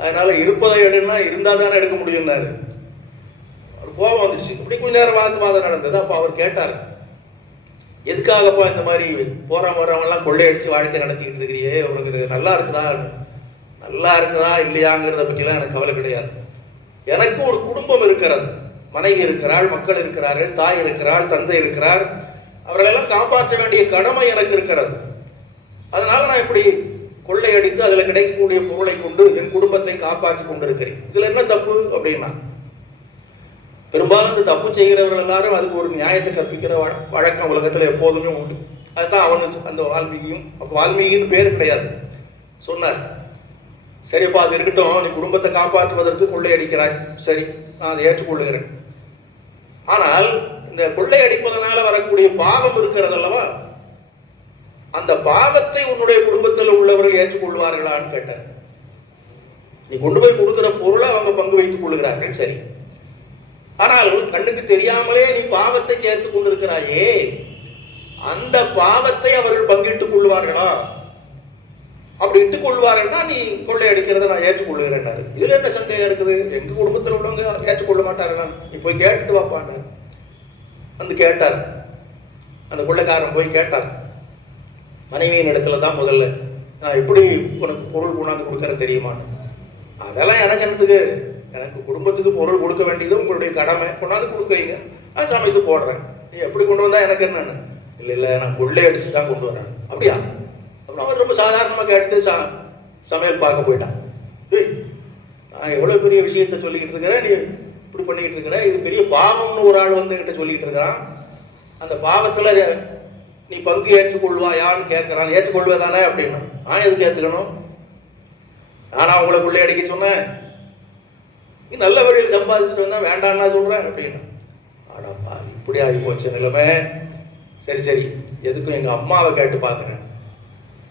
அதனால இருப்பதை எடுன்னா இருந்தா தானே எடுக்க முடியும்னாரு. அவர் கோபம் வந்துச்சு. இப்படி கொஞ்ச நேரம் வாக்குவாதம் நடந்தது. அப்போ அவர் கேட்டார், எதுக்காகப்பா இந்த மாதிரி போறவங்கெல்லாம் கொள்ளையடிச்சு வாழ்க்கை நடத்திக்கிட்டு இருக்கிறியே, உனக்கு நல்லா இருக்குதா? நல்லா இருக்குதா இல்லையாங்கிறத பற்றிலாம் எனக்கு கவலை கிடையாது. எனக்கு ஒரு குடும்பம் இருக்கிறது, மனைவி இருக்கிறாள், மக்கள் இருக்கிறார்கள், தாய் இருக்கிறாள், தந்தை இருக்கிறார். அவர்களெல்லாம் காப்பாற்ற வேண்டிய கடமை எனக்கு இருக்கிறது. அதனால நான் இப்படி கொள்ளையடித்து அதில் கிடைக்கக்கூடிய பொருளை கொண்டு என் குடும்பத்தை காப்பாற்றி கொண்டிருக்கிறேன். இதுல என்ன தப்பு அப்படின்னா, பெரும்பாலும் இந்த தப்பு செய்கிறவர்கள் எல்லாரும் அதுக்கு ஒரு நியாயத்தை கற்பிக்கிற வழக்கம் உலகத்துல எப்போதுமே உண்டு. அதுதான் அவனு அந்த வால்மீகியும், அப்போ வால்மீகின்னு பேர் கிடையாது, சொன்னார். சரிப்பா, அது இருக்கட்டும், நீ குடும்பத்தை காப்பாற்றுவதற்கு கொள்ளையடிக்கிறாய், சரி, நான் அதை ஏற்றுக்கொள்ளுகிறேன். ஆனால் இந்த கொள்ளையடிப்பதனால வரக்கூடிய பாவம் இருக்கிறது அல்லவா, அந்த பாவத்தை உன்னுடைய குடும்பத்தில் உள்ளவர்கள் ஏற்றுக்கொள்வார்களான்னு கேட்டார். நீ கொண்டு போய் கொடுக்கிற பொருளை அவங்க பங்கு வைத்துக் கொள்கிறார்கள், சரி. ஆனால் கண்ணுக்கு தெரியாமலே நீ பாவத்தை சேர்த்து கொண்டிருக்கிறாயே, அந்த பாவத்தை அவர்கள் பங்கிட்டுக் கொள்வார்களா? அப்படி இட்டுக் கொள்வார்கள்னா நீ கொள்ளையடிக்கிறத நான் ஏற்றுக்கொள்ளுகிறேன். இதுல என்ன சந்தேகம் இருக்குது? எங்க குடும்பத்தில் உள்ளவங்க ஏற்றுக்கொள்ள மாட்டார்கள். நீ போய் கேட்டு வாப்பாங்க. வந்து கேட்டார். அந்த கொள்ளைக்காரன் போய் கேட்டார், மனைவியின் இடத்துல தான் முதல்ல, நான் எப்படி உனக்கு பொருள் கொண்டாந்து கொடுக்கற தெரியுமான்னு. அதெல்லாம் எனக்கு என்னத்துக்கு? எனக்கு குடும்பத்துக்கு பொருள் கொடுக்க வேண்டியது உங்களுடைய கடமை, கொண்டாந்து கொடுக்குறீங்க, நான் சமைத்து போடுறேன். நீ எப்படி கொண்டு வந்தா எனக்கு என்னன்னு? இல்லை இல்லை, நான் கொள்ளை அடிச்சு தான் கொண்டு வரேன். அப்படியா? அப்புறம் அவர் ரொம்ப சாதாரணமாக கேட்டு சமையல் பார்க்க போயிட்டான். நான் எவ்வளோ பெரிய விஷயத்த சொல்லிக்கிட்டு இருக்கிறேன், நீ இப்படி பண்ணிக்கிட்டு இருக்கிற, இது பெரிய பாவம்னு ஒரு ஆள் வந்து என்கிட்ட சொல்லிக்கிட்டு இருக்கிறான். அந்த பாவத்தில் நீ பங்கு ஏற்றுக்கொள்வாயான்னு கேட்கறான். ஏற்றுக்கொள்வதானே அப்படின்னா, நான் எதுக்கு ஏற்றுக்கணும்? நானா உங்களை பிள்ளை அடிக்க சொன்னேன்? நீ நல்ல வழியில் சம்பாதிச்சுட்டு வந்தா வேண்டாம்னா சொல்றேன் அப்படின்னு. ஆடாப்பா, இப்படி ஆகி போச்சு நிலைமை. சரி சரி, எதுக்கும் எங்க அம்மாவை கேட்டு பார்க்குறேன்.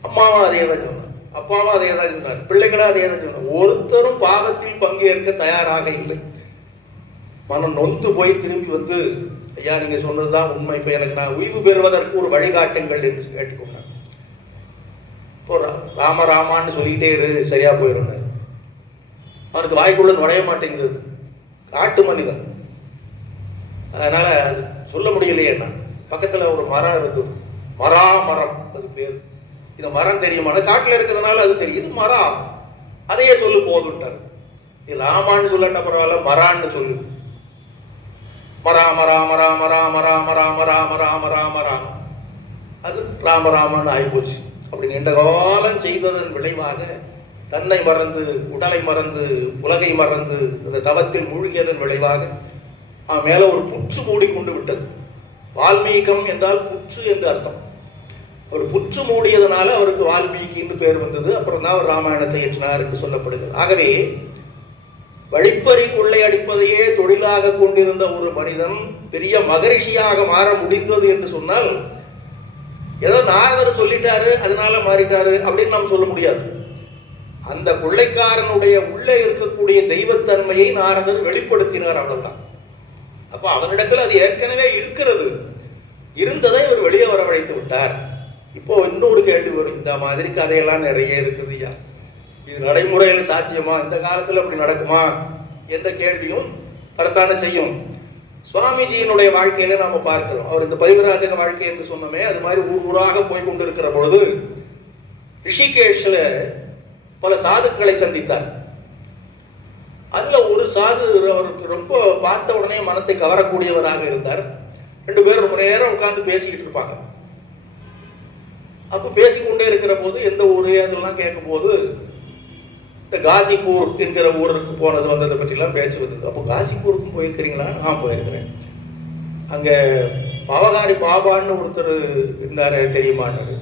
அம்மாவும் அதே தான் சொன்னான், அப்பாவும் அதே தான் சொன்னார், பிள்ளைங்களும் அதே தான் சொன்னார். ஒருத்தரும் பாவத்தில் பங்கேற்க தயாராக இல்லை. மனம் நொந்து போய் திரும்பி வந்து, ஐயா நீங்க சொன்னதுதான் உண்மை, இப்ப எனக்கு நான் உய்வு பெறுவதற்கு ஒரு வழிகாட்டுங்கள் என்று கேட்டுக்கொண்டார். இப்போ ராம ராமான்னு சொல்லிக்கிட்டே இரு, சரியா போயிடும். அவனுக்கு வாய்க்குள்ள நுழைய மாட்டேங்குது, காட்டு மனிதன். அதனால சொல்ல முடியலையே. என்ன பக்கத்துல ஒரு மரம் இருக்குது, மரம் அது பேர். இந்த மரம் தெரியுமா? காட்டுல இருக்கிறதுனால அது தெரியுது, மரம். அதையே சொல்லு போதுட்டாரு. இது ராமான்னு சொல்லட்ட பரவாயில்ல, மரான்னு சொல்லு. மரா மரா மரா மரா மரா மரா மரா மரா மரா மரா, அது ராமராமன்னு ஆகிப்போச்சு. அப்படி நீண்ட காலம் செய்ததன் விளைவாக தன்னை மறந்து, உடலை மறந்து, உலகை மறந்து, அந்த தவத்தில் மூழ்கியதன் விளைவாக அவன் மேல ஒரு புற்று மூடிக்கொண்டு விட்டது. வால்மீகம் என்றால் புற்று என்று அர்த்தம். ஒரு புற்று மூடியதனால அவருக்கு வால்மீகின்னு பேர் வந்தது. அப்புறம் தான் அவர் ராமாயணத்தை இயற்றினார் என்று சொல்லப்படுகிறது. ஆகவே வழிப்பறி கொள்ளை அடிப்பதையே தொழிலாக கொண்டிருந்த ஒரு மனிதன் பெரிய மகரிஷியாக மாற முடிந்தது என்று சொன்னால், ஏதோ நாரதர் சொல்லிட்டாரு அதனால மாறிட்டாரு அப்படின்னு நாம் சொல்ல முடியாது. அந்த கொள்ளைக்காரனுடைய உள்ளே இருக்கக்கூடிய தெய்வத்தன்மையை நாரதர் வெளிப்படுத்தினார், அவ்வளவுதான். அப்ப அவனிடத்தில் அது ஏற்கனவே இருக்கிறது, இருந்ததை அவர் வெளியே வரவழைத்து விட்டார். இப்போ இன்னொரு கேள்வி வரும், இந்த மாதிரி கதையெல்லாம் நிறைய இருக்குது ஐயா, இது நடைமுறையில் சாத்தியமா, இந்த காலத்துல அப்படி நடக்குமா என்ற கேள்வியும் வரத்தானே செய்யும். சுவாமிஜியினுடைய வாழ்க்கையில நாம பார்க்கிறோம். அவர் இந்த பரிவராஜக வாழ்க்கை என்று சொன்னோமே, அது மாதிரி ஊர் ஊராக போய் கொண்டிருக்கிற பொழுது ரிஷிகேஷ்ல பல சாதுக்களை சந்தித்தார். அதுல ஒரு சாது அவருக்கு ரொம்ப பார்த்த உடனே மனத்தை கவரக்கூடியவராக இருந்தார். 2 பேரும் ரொம்ப நேரம் உட்கார்ந்து பேசிக்கிட்டு இருப்பாங்க. அப்ப பேசிக்கொண்டே இருக்கிற போது எந்த ஊரு அதெல்லாம் கேட்கும் போது இந்த காசிப்பூர் என்கிற ஊருக்கு போனது வந்ததை பற்றி எல்லாம் பேச்சு வந்தது. அப்போ காசிப்பூருக்கும் போயிருக்கிறீங்களா? நான் போயிருக்கிறேன். அங்க பவகாரி பாபான்னு ஒருத்தர் இருந்தாரு, தெரியுமான்னு.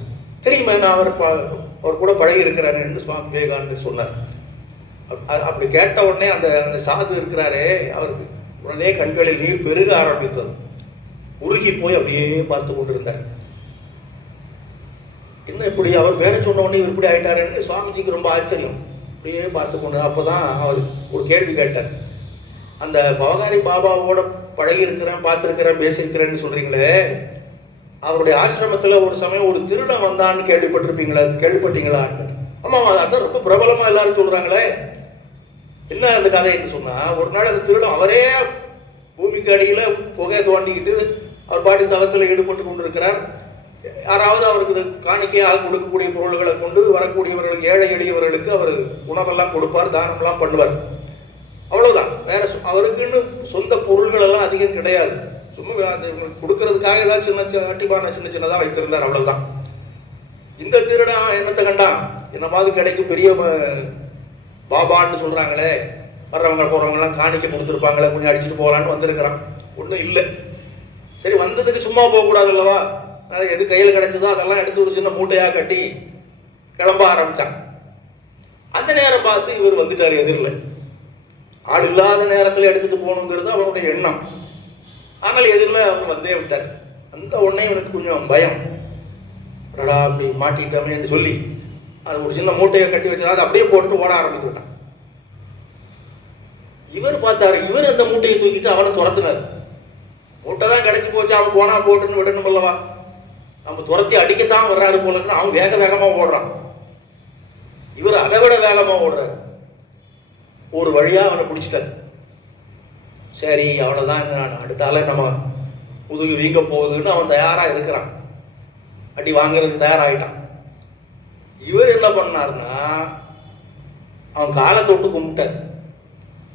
தெரியுமா, நான் அவர் கூட பழகி இருக்கிறாரு என்று சுவாமி விவேகானந்தர் சொன்னார். அப்படி கேட்ட உடனே அந்த அந்த சாது இருக்கிறாரே, அவருக்கு உடனே கண்களில் நீர் பெருக ஆரம்பித்தது. உருகி போய் அப்படியே பார்த்து கொண்டிருந்தார். என்ன இப்படி அவர் பேரை சொன்ன உடனே இவர் இப்படி ஆயிட்டாருன்னு சுவாமிஜிக்கு ரொம்ப ஆச்சரியம். அப்படியே பார்த்து கொண்டு அப்போதான் அவர் ஒரு கேள்வி கேட்டார். அந்த பவகாரி பாபாவோட பழகி இருக்கிறேன், பார்த்துருக்கிறேன், பேசியிருக்கிறேன்னு சொல்றீங்களே, அவருடைய ஆசிரமத்துல ஒரு சமயம் ஒரு திருடன் வந்தான்னு கேள்விப்பட்டீங்களா? ஆமா, அதான் ரொம்ப பிரபலமா எல்லாரும் சொல்றாங்களே. என்ன அந்த கதை என்று சொன்னா, ஒரு நாள் அந்த திருடன் அவரே பூமிக்கு அடியில புகை தோண்டிக்கிட்டு அவர் பாட்டி தவத்தில் ஈடுபட்டு கொண்டிருக்கிறார். யாராவது அவருக்கு காணிக்கையாக கொடுக்கக்கூடிய பொருள்களை கொண்டு வரக்கூடியவர்களுக்கு, ஏழை எளியவர்களுக்கு அவர் உணவெல்லாம் கொடுப்பார், தானம்லாம் பண்ணுவார். அவ்வளவுதான். வேற அவருக்குன்னு சொந்த பொருள்கள் எல்லாம் அதிகம் கிடையாது. சும்மா கொடுக்கறதுக்காக ஏதாவது சின்ன அட்டிபான சின்ன சின்னதாக வைத்திருந்தார், அவ்வளவுதான். இந்த திருடன் என்னத்தை கண்டான், என்னமாவது கிடைக்கும் பெரிய பாபான்னு சொல்றாங்களே, வர்றவங்க போறவங்க எல்லாம் காணிக்க கொடுத்துருப்பாங்களே, கொஞ்சம் அடிச்சுட்டு போகலான்னு வந்திருக்கிறான். ஒன்றும் இல்லை. சரி, வந்ததுக்கு சும்மா போகக்கூடாது அல்லவா? எது கையில் கிடைச்சதோ அதெல்லாம் எடுத்து ஒரு சின்ன மூட்டையாக கட்டி கிளம்ப ஆரம்பிச்சான். அந்த நேரம் பார்த்து இவர் வந்துட்டார் எதிரில். ஆள் இல்லாத நேரத்தில் எடுத்துட்டு போகணுங்கிறது அவருடைய எண்ணம். ஆனால் எதிரில் அவர் வந்தே விட்டார். அந்த உடனே இவனுக்கு கொஞ்சம் பயம், அப்படி மாட்டிட்டோம்னு சொல்லி அது ஒரு சின்ன மூட்டையை கட்டி வச்சா அதை அப்படியே போட்டு ஓட ஆரம்பிச்சு விட்டான். இவர் பார்த்தாரு, இவர் அந்த மூட்டையை தூக்கிட்டு அவனை துரத்துனார். மூட்டை தான் கிடைச்சி போச்சு, அவன் போனா போட்டுன்னு விடணும் அல்லவா? நம்ம துரத்தி அடிக்கத்தான் வர்றாரு போல இருக்கு. அவன் வேக வேகமா ஓடுறான், இவர் அதை விட வேகமா ஓடுறாரு. ஒரு வழியா அவனை பிடிச்சிட்டாரு. சரி, அவ்வளவுதான், அடுத்தால நம்ம முதுகு வீங்க போகுதுன்னு அவன் தயாரா இருக்கிறான், அடி வாங்குறதுக்கு தயாராகிட்டான். இவர் என்ன பண்ணாருன்னா, அவன் காலை தொட்டு கும்பிட்டார்,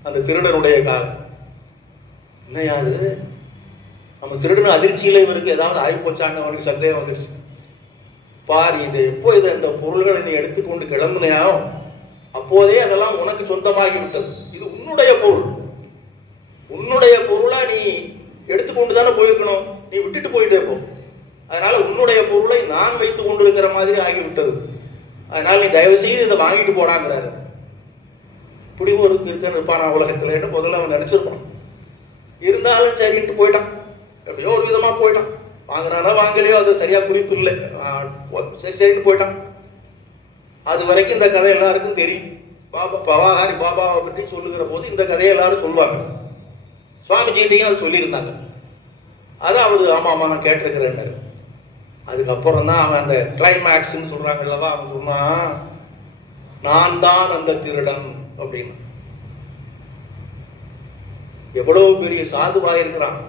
அந்த திருடனுடைய காலம். என்னையாது நம்ம திருடன அதிர்ச்சியில இவருக்கு ஏதாவது ஆகி போச்சான்னு அவனுக்கு சந்தேகம் வந்துருச்சு. பார், இது எப்போ இந்த பொருள்களை நீ எடுத்துக்கொண்டு கிளம்புனையோ அப்போதே அதெல்லாம் உனக்கு சொந்தமாகி விட்டது. இது உன்னுடைய பொருள், உன்னுடைய பொருளா நீ எடுத்துக்கொண்டு தானே போயிருக்கணும், நீ விட்டுட்டு போயிட்டே போ. அதனால உன்னுடைய பொருளை நான் வைத்துக் கொண்டிருக்கிற மாதிரி ஆகிவிட்டது. அதனால நீ தயவு செய்து இதை வாங்கிட்டு போடாங்கிறாரு. இப்படி ஒரு கிருக்கன் இருப்பானா உலகத்துல முதல்ல அவன் நினைச்சிருப்பான். இருந்தாலும் சரின்ட்டு போயிட்டான். எப்படியோ ஒரு விதமா போயிட்டான். வாங்கினானா வாங்கலையோ அது சரியா குறிப்பு இல்லை, சரி சரின்னு போயிட்டான். அது வரைக்கும் இந்த கதை எல்லாருக்கும் தெரியும். பாபா பவாகாரி பாபாவை பற்றி சொல்லுகிற போது இந்த கதையை எல்லாரும் சொல்லுவாங்க. சுவாமிஜிட்டையும் அது சொல்லியிருந்தாங்க. அதாவது ஆமா ஆமா நான் கேட்டிருக்கிறேன். அதுக்கப்புறம் தான் அவன் அந்த கிளைமேக்ஸ்ன்னு சொல்றாங்கல்லவா, அவன் சொன்னா நான் தான் அந்த திருடன் அப்படின்னு. எவ்வளவு பெரிய சாதுவாக இருக்கிறான்.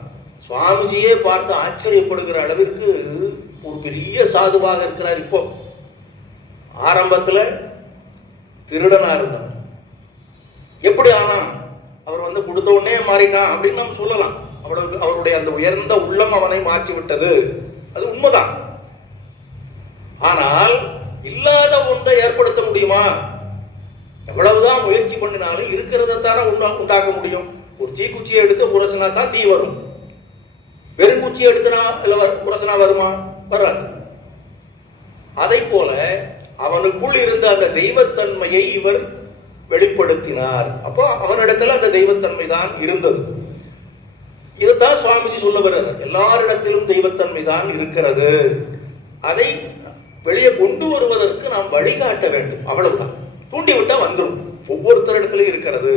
சுவாமிஜியே பார்த்து ஆச்சரியப்படுகிற அளவிற்கு ஒரு பெரிய சாதுவாக இருக்கிறார். இப்போ ஆரம்பத்துல திருடனா இருந்தார். எப்படி ஆனா அவர் கொடுத்த உடனே மாறிட்டான் அப்படின்னு நம்ம சொல்லலாம். அவருடைய அந்த உயர்ந்த உள்ளம் அவனை மாற்றி விட்டது, அது உண்மைதான். ஆனால் இல்லாத ஒன்றை ஏற்படுத்த முடியுமா? எவ்வளவுதான் முயற்சி பண்ணினாலும் இருக்கிறதான உண்டாக்க முடியும். ஒரு தீக்குச்சியை எடுத்து உரசனா தான் தீ வரும். வெறுங்குச்சியை எடுத்தனா இல்ல உரசனா வருமா? வராது. அதை போல அவனுக்குள் இருந்த அந்த தெய்வத்தன்மையை இவர் வெளிப்படுத்தினார். அப்போ அவனிடத்துல அந்த தெய்வத்தன்மை தான் இருந்தது. இதுதான் சுவாமிஜி சொல்ல வர்றார். எல்லாரிடத்திலும் தெய்வத்தன்மை தான் இருக்கிறது. அதை வெளியே கொண்டு வருவதற்கு நாம் வழிகாட்ட வேண்டும். அவ்வளவுதான். தூண்டிவிட்டா வந்துடும். ஒவ்வொருத்தரிடத்திலும் இருக்கிறது.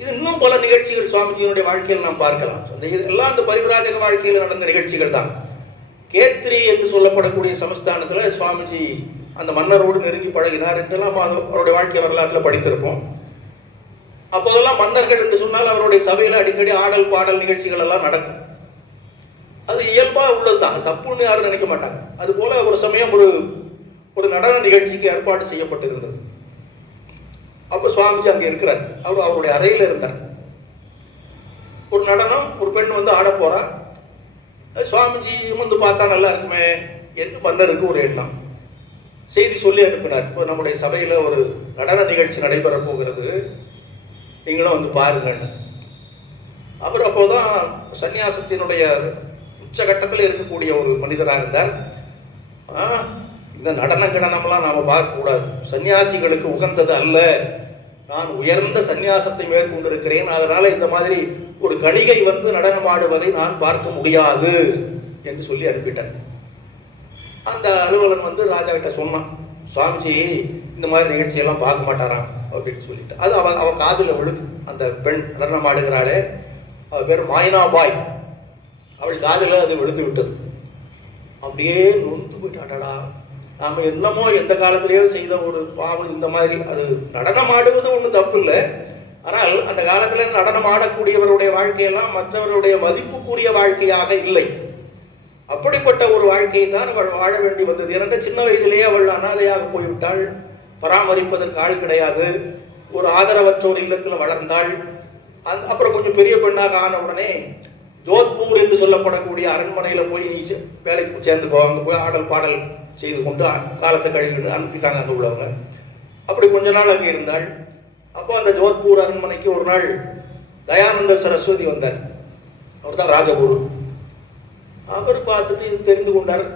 இது இன்னும் பல நிகழ்ச்சிகள் சுவாமிஜியினுடைய வாழ்க்கையில் நாம் பார்க்கலாம். எல்லாம் அந்த பரிவிராஜக வாழ்க்கையில் நடந்த நிகழ்ச்சிகள் தான். கேத்ரி என்று சொல்லப்படக்கூடிய சமஸ்தானத்துல சுவாமிஜி அந்த மன்னரோடு நெருங்கி பழகினார் என்றெல்லாம் அவருடைய வாழ்க்கை வரலாற்றில் படித்திருப்போம். அப்போதெல்லாம் மன்னர்கள் என்று சொன்னால் அவருடைய சபையில அடிக்கடி ஆடல் பாடல் நிகழ்ச்சிகள் எல்லாம் நடக்கும். அது இயல்பா உள்ளதுதான், தப்புன்னு யாரும் நினைக்க மாட்டாங்க. அது போல ஒரு சமயம் ஒரு நடன நிகழ்ச்சிக்கு ஏற்பாடு செய்யப்பட்டிருந்தது. அப்ப சுவாமிஜி அங்க இருக்கிறார். அவருடைய அறையில இருந்தார். ஒரு நடனம், ஒரு பெண் ஆட போறா. சுவாமிஜி பார்த்தா நல்லா இருக்குமே என்று மன்னருக்கு ஒரு எண்ணம். செய்தி சொல்லி அனுப்பினார். இப்போ நம்முடைய சபையில ஒரு நடன நிகழ்ச்சி நடைபெற போகிறது, நீங்களும் பாருங்க. அவர் அப்போதான் சன்னியாசத்தினுடைய உச்சகட்டத்தில் இருக்கக்கூடிய ஒரு மனிதராக இருந்தார். இந்த நடன கிடனம்லாம் நாம பார்க்க கூடாது, சன்னியாசிகளுக்கு உகந்தது அல்ல. நான் உயர்ந்த சன்னியாசத்தை மேற்கொண்டிருக்கிறேன், அதனால இந்த மாதிரி ஒரு கணிகை நடனம் ஆடுவதை நான் பார்க்க முடியாது என்று சொல்லி அனுப்பிட்டார். அந்த அலுவலன் ராஜா கிட்ட சொன்னான், சுவாமிஜி இந்த மாதிரி நிகழ்ச்சியெல்லாம் பார்க்க மாட்டாராம் அப்படின்னு சொல்லிட்டு. அது அவ காதுல விழுது. அந்த பெண் நடனம் ஆடுகிறாளே, அவ பேர் மாயினாபாய், அவள் காதுல அது விழுந்து விட்டது. அப்படியே நொந்து போயிட்டாடா, நாம என்னமோ எந்த காலத்திலேயோ செய்த ஒரு பாவம். இந்த மாதிரி அது நடனம் ஆடுவது ஒன்றும் தப்பு இல்லை. ஆனால் அந்த காலத்துல நடனம் ஆடக்கூடியவருடைய வாழ்க்கையெல்லாம் மற்றவருடைய மதிப்புக்குரிய வாழ்க்கையாக இல்லை. அப்படிப்பட்ட ஒரு வாழ்க்கையை தான் அவள் வாழ வேண்டி வந்தது. ஏன்னா சின்ன வயதிலேயே அவள் அனாதையாக போய்விட்டாள். பராமரிப்பதற்கு ஆள் கிடையாது. ஒரு ஆதரவற்றோர் இல்லத்தில் வளர்ந்தாள். அப்புறம் கொஞ்சம் பெரிய பெண்ணாக ஆன உடனே ஜோத்பூர் என்று சொல்லப்படக்கூடிய அரண்மனையில போய் நீ வேலைக்கு சேர்ந்துக்கோ, அங்கே போய் ஆடல் பாடல் செய்து கொண்டு காலத்தை கழிவு அனுப்பிட்டாங்க அங்கே உள்ளவங்க. அப்படி கொஞ்ச நாள் அங்கே இருந்தாள். அப்போ அந்த ஜோத்பூர் அரண்மனைக்கு ஒரு நாள் தயானந்த சரஸ்வதி வந்தார். அவர் தான் ராஜகுரு. அவர் பார்த்துட்டு இது தெரிந்து கொண்டார்.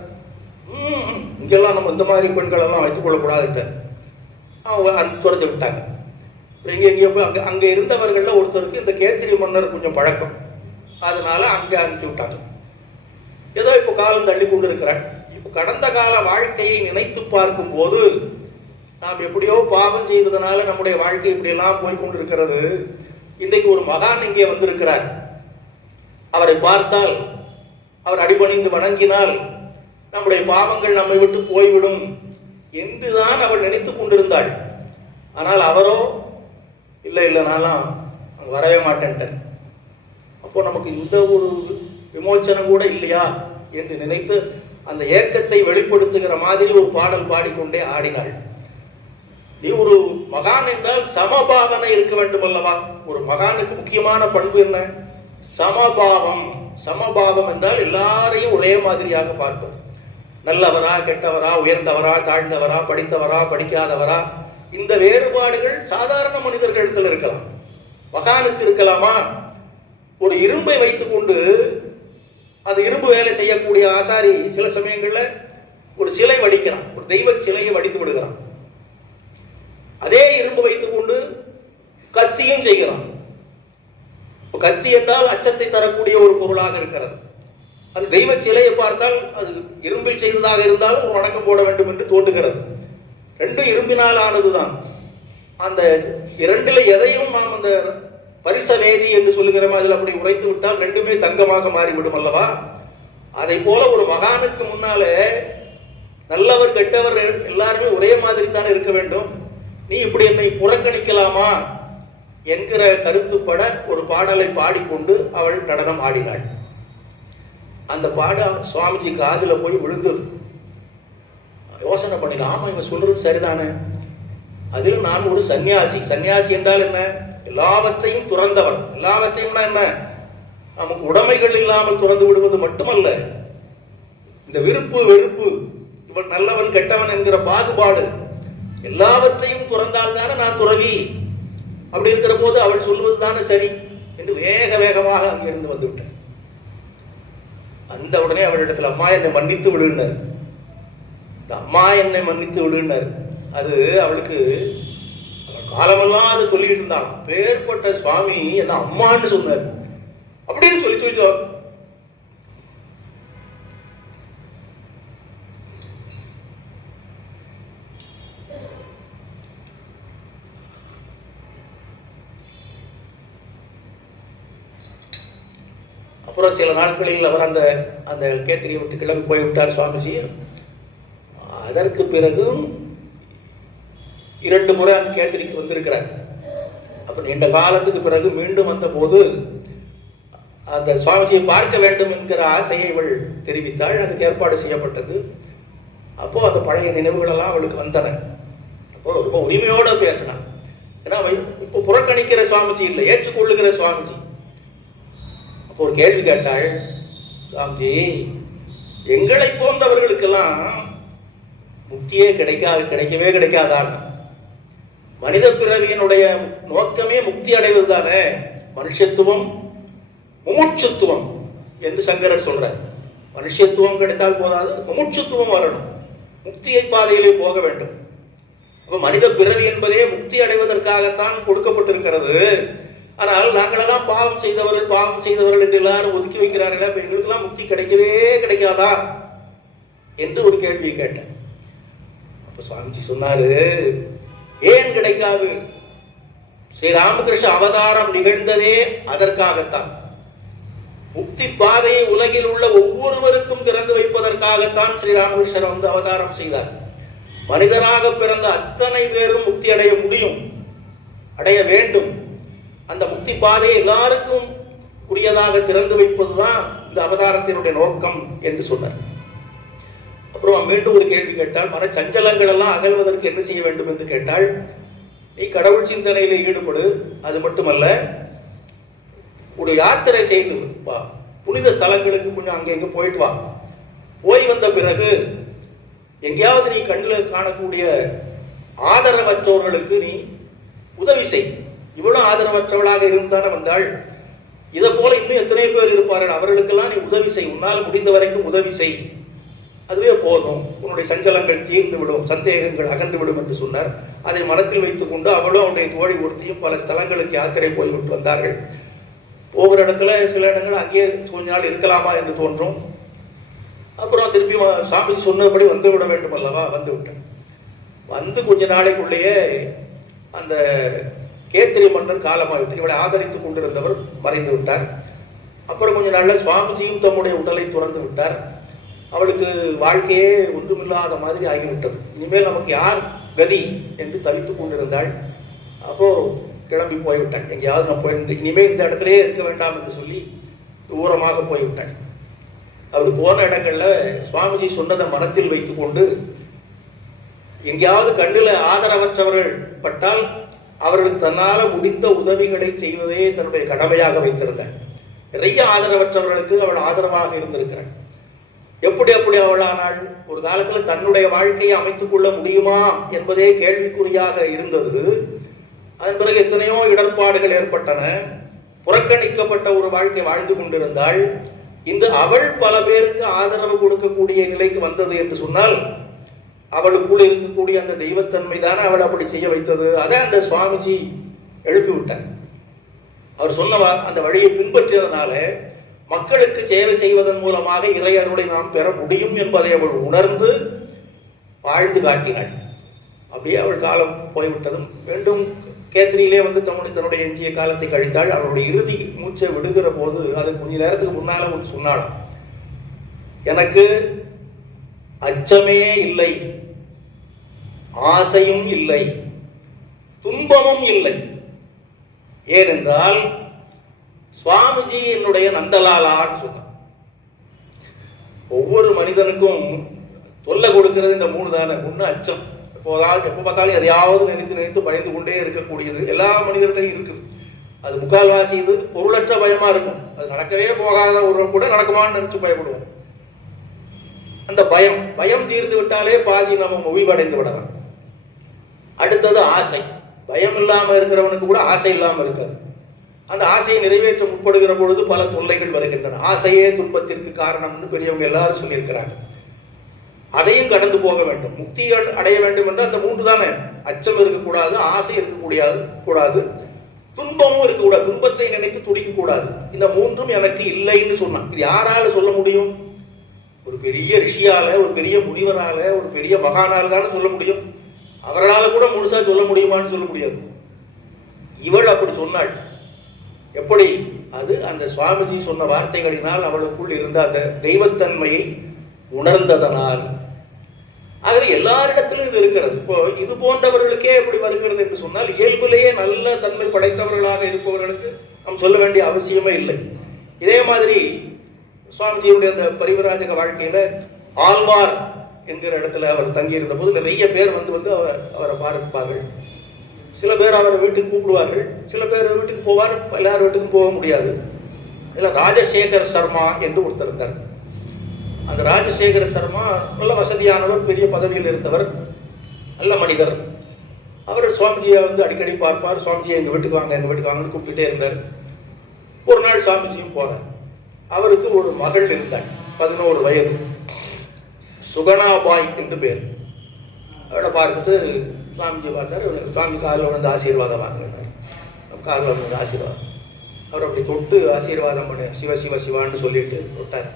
இங்கெல்லாம் நம்ம இந்த மாதிரி பெண்கள் எல்லாம் வைத்துக் கொள்ளக்கூடாது, அவங்க துறந்து விட்டாங்க. எங்கேயோ போய் அங்கே இருந்தவர்கள்ல ஒருத்தருக்கு இந்த கேத்திரி மன்னர் கொஞ்சம் பழக்கம், அதனால அங்கே அனுப்பிச்சு விட்டாங்க. ஏதோ இப்போ காலம் தள்ளி கொண்டு இருக்கிறார். இப்போ கடந்த கால வாழ்க்கையை நினைத்து பார்க்கும் போது நாம் எப்படியோ பாவம் செய்ததுனால நம்முடைய வாழ்க்கை இப்படி எல்லாம் போய்கொண்டு இருக்கிறது. இன்றைக்கு ஒரு மகான் இங்கே வந்திருக்கிறார். அவரை பார்த்தால், அவர் அடிபணிந்து வணங்கினால் நம்முடைய பாவங்கள் நம்மை விட்டு போய்விடும் என்றுதான் அவள் நினைத்துக் கொண்டிருந்தாள். ஆனால் அவரோ இல்லை நான்லாம் அங்கே வரவே மாட்டேன்ட்டேன். அப்போ நமக்கு இந்த ஒரு விமோச்சனம் கூட இல்லையா என்று நினைத்து அந்த ஏக்கத்தை வெளிப்படுத்துகிற மாதிரி ஒரு பாடல் பாடிக்கொண்டே ஆடினாள். நீ ஒரு மகான் என்றால் சமபாவனை இருக்க வேண்டும் அல்லவா? ஒரு மகானுக்கு முக்கியமான பண்பு என்ன? சமபாவம். சமபாவம் என்றால் எல்லாரையும் ஒரே மாதிரியாக பார்ப்பது. நல்லவரா, கெட்டவரா, உயர்ந்தவரா, தாழ்ந்தவரா, படித்தவரா, படிக்காதவரா, இந்த வேறுபாடுகள் சாதாரண மனிதர்களிடத்தில் இருக்கலாம், மகானுக்கு இருக்கலாமா? ஒரு இரும்பை வைத்துக் கொண்டு அது இரும்பு வேலை செய்யக்கூடிய ஆசாரி சில சமயங்கள்ல ஒரு சிலை வடிக்கிறான், ஒரு தெய்வ சிலையை வடித்து விடுகிறான். அதே இரும்பு வைத்துக் கொண்டு கத்தியும் செய்கிறான். கத்தி என்றால் அச்சத்தை தரக்கூடிய ஒரு பொருளாக இருக்கிறது. அது தெய்வ சிலையை பார்த்தால் அது இரும்பில் செய்ததாக இருந்தாலும் வணக்கம் போட வேண்டும் என்று தோன்றுகிறது. ரெண்டும் இரும்பினால் ஆனதுதான். அந்த இரண்டில் எதையும் நாம் அந்த பரிசவேதி என்று சொல்லுகிற மாதிரி அப்படி உரைத்து விட்டால் ரெண்டுமே தங்கமாக மாறிவிடும் அல்லவா? அதை போல ஒரு மகானுக்கு முன்னாலே நல்லவர் கெட்டவர் எல்லாருமே ஒரே மாதிரி தானே இருக்க வேண்டும். நீ இப்படி என்னை புறக்கணிக்கலாமா என்கிற கருத்துப்பட ஒரு பாடலை பாடிக்கொண்டு அவள் நடனம் ஆடினாள். அந்த பாடம் சுவாமிஜி காதுல போய் விழுந்தது. யோசனை பண்ணிடலாம், ஆமா இவன் சொல்றது சரிதானே. அதிலும் நான் ஒரு சன்னியாசி. சன்னியாசி என்றால் என்ன? எல்லாவற்றையும் துறந்தவன். எல்லாவற்றையும் என்ன? நமக்கு உடைமைகள் இல்லாமல் துறந்து விடுவது மட்டுமல்ல, இந்த விருப்பு வெறுப்பு, இவன் நல்லவன் கெட்டவன் என்கிற பாகுபாடு எல்லாவற்றையும் துறந்தால் தானே நான் துறவி. அப்படி இருக்கிற போது அவள் சொல்வது தானே சரி என்று வேக வேகமாக அங்கிருந்து வந்து விட்டார். அந்த உடனே அவளிடத்தில் அம்மா என்னை மன்னித்து விடுனர். அம்மா என்னை மன்னித்து விடுனர். அது அவளுக்கு காலமெல்லாம் அதை சொல்லிட்டு இருந்தான். பேர்பட்ட சுவாமி என்ன அம்மான்னு சொன்னார் அப்படின்னு சொல்லி அப்புறம் சில நாட்களில் அவர் அந்த அந்த கேத்திரியை விட்டு கிளம்பி போய்விட்டார் சுவாமிஜி. அதற்கு பிறகும் 2 முறை அந்த கேத்திரிக்கு வந்திருக்கிறார். அப்ப நீண்ட காலத்துக்கு பிறகு மீண்டும் வந்த போது அந்த சுவாமிஜியை பார்க்க வேண்டும் என்கிற ஆசையை இவள் தெரிவித்தாள். அதுக்கு ஏற்பாடு செய்யப்பட்டது. அப்போ அந்த பழைய நினைவுகள் எல்லாம் அவளுக்கு வந்தன. அப்போ ரொம்ப உரிமையோட பேசினான். ஏன்னா இப்போ புறக்கணிக்கிற சுவாமிஜி இல்லை, ஏற்றுக்கொள்ளுகிற சுவாமிஜி. அப்போ ஒரு கேள்வி கேட்டாள், சுவாமிஜி எங்களை போன்றவர்களுக்கெல்லாம் முக்தியே கிடைக்கவே கிடைக்காதான். மனித பிறவியினுடைய நோக்கமே முக்தி அடைவது தானே. மனுஷத்துவம் முமுட்சுத்துவம் என்று சங்கரர் சொல்றார். மனுஷத்துவம் கிடைத்தால் போதாது, முமுட்சுத்துவம் வரணும், முக்தியை பாதையிலே போக வேண்டும். அப்ப மனித பிறவி என்பதே முக்தி அடைவதற்காகத்தான் கொடுக்கப்பட்டிருக்கிறது. ஆனால் நாங்களெல்லாம் பாவம் செய்தவர்கள் என்று எல்லாரும் ஒதுக்கி வைக்கிறார்கள். அப்ப எங்களுக்கெல்லாம் முக்தி கிடைக்கவே கிடைக்காதா என்று ஒரு கேள்வியை கேட்டேன். அப்ப சுவாமிஜி சொன்னாரு, ஏன் கிடைக்காது? ஸ்ரீ ராமகிருஷ்ண அவதாரம் நிகழ்ந்ததே அதற்காகத்தான். முக்தி பாதையை உலகில் உள்ள ஒவ்வொருவருக்கும் திறந்து வைப்பதற்காகத்தான் ஸ்ரீ ராமகிருஷ்ணர் வந்து அவதாரம் செய்தார். மனிதராக பிறந்த அத்தனை பேரும் முக்தி அடைய முடியும், அடைய வேண்டும். அந்த முக்தி பாதையை எல்லாருக்கும் உரியதாக திறந்து வைப்பதுதான் இந்த அவதாரத்தினுடைய நோக்கம் என்று சொன்னார். அப்புறம் மீண்டும் ஒரு கேள்வி கேட்டால், மன சஞ்சலங்கள் எல்லாம் அகல்வதற்கு என்ன செய்ய வேண்டும் என்று கேட்டால், நீ கடவுள் சிந்தனையில ஈடுபடு. அது மட்டுமல்ல, ஒரு யாத்திரை செய்து வா, புனித ஸ்தலங்களுக்கு கொஞ்சம் அங்கே இங்கே போயிட்டு வா. போய் வந்த பிறகு எங்கேயாவது நீ கண்ணில் காணக்கூடிய ஆதரவற்றவர்களுக்கு நீ உதவி செய். இவ்வளவு ஆதரவற்றவளாக இருந்தான வந்தாள், இதை போல இன்னும் எத்தனை பேர் இருப்பார்கள், அவர்களுக்கெல்லாம் நீ உதவி செய். உன்னால் முடிந்த வரைக்கும் உதவி செய். அதுவே போதும், உன்னுடைய சஞ்சலங்கள் தீர்ந்து விடும், சந்தேகங்கள் அகன்று விடும் என்று சொன்னார். அதை மனத்தில் வைத்துக் கொண்டு அவளும் அவனுடைய தோழி ஒருத்தியும் பல ஸ்தலங்களுக்கு யாத்திரை போய்விட்டு வந்தார்கள். ஒவ்வொரு இடத்துல சில இடங்கள் அங்கேயே கொஞ்ச நாள் இருக்கலாமா என்று தோன்றும். அப்புறம் திருப்பி சாமி சொன்னபடி வந்து விட வேண்டும் அல்லவா, வந்து விட்டேன். வந்து கொஞ்ச நாளைக்குள்ளேயே அந்த கேத்திரி மன்னர் காலமாகிவிட்டு இவளை ஆதரித்துக் கொண்டிருந்தவர் மறைந்து விட்டார். அப்புறம் கொஞ்ச நாள்ல சுவாமிஜியும் தம்முடைய உடலை துறந்து விட்டார். அவளுக்கு வாழ்க்கையே ஒன்றுமில்லாத மாதிரி ஆகிவிட்டது. இனிமேல் நமக்கு யார் கதி என்று தவித்துக் கொண்டிருந்தாள். அப்போ கிளம்பி போய்விட்டாள். எங்கேயாவது நான் போயிருந்து இனிமேல் இந்த இடத்துலயே இருக்க வேண்டாம் என்று சொல்லி தூரமாக போய்விட்டாள். அவர் போன இடங்கள்ல சுவாமிஜி சொன்னதை மனத்தில் வைத்துக் கொண்டு எங்கேயாவது கண்ணில் ஆதரவற்றவர்கள் பட்டால் அவர்களுக்கு தன்னால முடிந்த உதவிகளை செய்வதே தன்னுடைய கடமையாக வைத்திருந்தார். நிறைய ஆதரவற்றவர்களுக்கு அவள் ஆதரவாக இருந்திருக்கிறாள். எப்படி அவளானால் ஒரு காலத்துல தன்னுடைய வாழ்க்கையை அமைத்துக் கொள்ள முடியுமா என்பதே கேள்விக்குறியாக இருந்தது. அதன் பிறகு எத்தனையோ இடர்பாடுகள் ஏற்பட்டன. புறக்கணிக்கப்பட்ட ஒரு வாழ்க்கை வாழ்ந்து கொண்டிருந்தாள். இந்த அவள் பல பேருக்கு ஆதரவு கொடுக்கக்கூடிய நிலைக்கு வந்தது என்று சொன்னால் அவளுக்குள் இருக்கக்கூடிய அந்த தெய்வத்தன்மை தானே அவள் அப்படி செய்ய வைத்தது. அதை அந்த சுவாமிஜி எழுப்பி விட்டார். அவர் சொன்ன அந்த வழியை பின்பற்றியதனால மக்களுக்கு சேவை செய்வதன் மூலமாக இறை அருளை நாம் பெற முடியும் என்பதை அவள் உணர்ந்து வாழ்ந்து காட்டினாள். அப்படியே அவள் காலம் போய்விட்டதும் மீண்டும் கேத்திரியிலே வந்து தன்னுடைய எஞ்சிய காலத்தை கழித்தாள். அவருடைய இறுதி மூச்சை விடுகிற போது அது கொஞ்ச நேரத்துக்கு முன்னால சொன்னாலும், எனக்கு அச்சமே இல்லை, ஆசையும் இல்லை, துன்பமும் இல்லை. ஏனென்றால் சுவாமிஜி என்னுடைய நந்தலாலான்னு சொன்னார். ஒவ்வொரு மனிதனுக்கும் தொல்லை கொடுக்கிறது இந்த மூணு தானே. ஒன்று அச்சம், எப்போ பார்த்தாலும் எதையாவது நினைத்து பயந்து கொண்டே இருக்கக்கூடியது எல்லா மனிதர்களையும் இருக்குது. அது முக்கால்வாசி இது பொருளற்ற பயமா இருக்கும். அது நடக்கவே போகாத ஒரு கூட நடக்குமான்னு நினைச்சு பயப்படுவோம். அந்த பயம் தீர்ந்து விட்டாலே பாதி நம்ம முவிவடைந்து விடலாம். அடுத்தது ஆசை. பயம் இல்லாம இருக்கிறவனுக்கு கூட ஆசை இல்லாம இருக்காது. அந்த ஆசையை நிறைவேற்ற முற்படுகிற பொழுது பல தொல்லைகள் வருகின்றன. ஆசையே துன்பத்திற்கு காரணம்னு பெரியவங்க எல்லாரும் சொல்லியிருக்கிறாங்க. அதையும் கடந்து போக வேண்டும். முக்தி அடைய வேண்டும் என்று அந்த மூன்று தானே. அச்சம் இருக்கக்கூடாது, ஆசை இருக்கக்கூடாது, துன்பமும் இருக்கக்கூடாது, துன்பத்தை நினைத்து துடிக்க கூடாது. இந்த மூன்றும் எனக்கு இல்லைன்னு சொன்னான். இது யாரால சொல்ல முடியும்? ஒரு பெரிய ரிஷியால, ஒரு பெரிய முனிவரால, ஒரு பெரிய மகானால தானே சொல்ல முடியும். அவர்களால் கூட முழுசா சொல்ல முடியுமான்னு சொல்ல முடியாது. இவள் அப்படி சொன்னாள். எப்படி? அது அந்த சுவாமிஜி சொன்ன வார்த்தைகளினால் அவளுக்குள் இருந்த அந்த தெய்வத்தன்மையை உணர்ந்ததனால். ஆகவே எல்லாரிடத்திலும் இது இருக்கிறது. இப்போ இது போன்றவர்களுக்கே எப்படி வருகிறது என்று சொன்னால், இயல்பிலேயே நல்ல தன்மை படைத்தவர்களாக இருப்பவர்களுக்கு நாம் சொல்ல வேண்டிய அவசியமே இல்லை. இதே மாதிரி சுவாமிஜியுடைய அந்த பரிவராஜக வாழ்க்கையில ஆழ்வார் என்கிற இடத்துல அவர் தங்கியிருந்த போது நிறைய பேர் வந்து அவரை பார்ப்பார்கள். சில பேர் அவரை வீட்டுக்கு கூப்பிடுவார்கள், சில பேர் வீட்டுக்கு போவார், எல்லார் வீட்டுக்கும் போக முடியாது. இதில் ராஜசேகர் சர்மா என்று ஒருத்தர் இருந்தார். அந்த ராஜசேகர சர்மா நல்ல வசதியானவர், பெரிய பதவியில் இருந்தவர், நல்ல மனிதர். அவர் சுவாமிஜியை வந்து அடிக்கடி பார்ப்பார். சுவாமிஜியை எங்கள் வீட்டுக்கு வாங்கன்னு கூப்பிட்டுட்டே இருந்தார். ஒரு நாள் சுவாமிஜியும் போனார். அவருக்கு ஒரு மகள் இருந்தார், 11 வயது, சுகனாபாய் என்று பேர். அவரை பார்த்துட்டு சுவாமிஜி பார்த்தார். சுவாமி காலில் வந்து ஆசீர்வாதம் வாங்கினார். காலில் வந்து ஆசீர்வாதம். அவர் அப்படி தொட்டு ஆசீர்வாதம் பண்ண சிவ சிவ சிவான்னு சொல்லிட்டு தொட்டார்.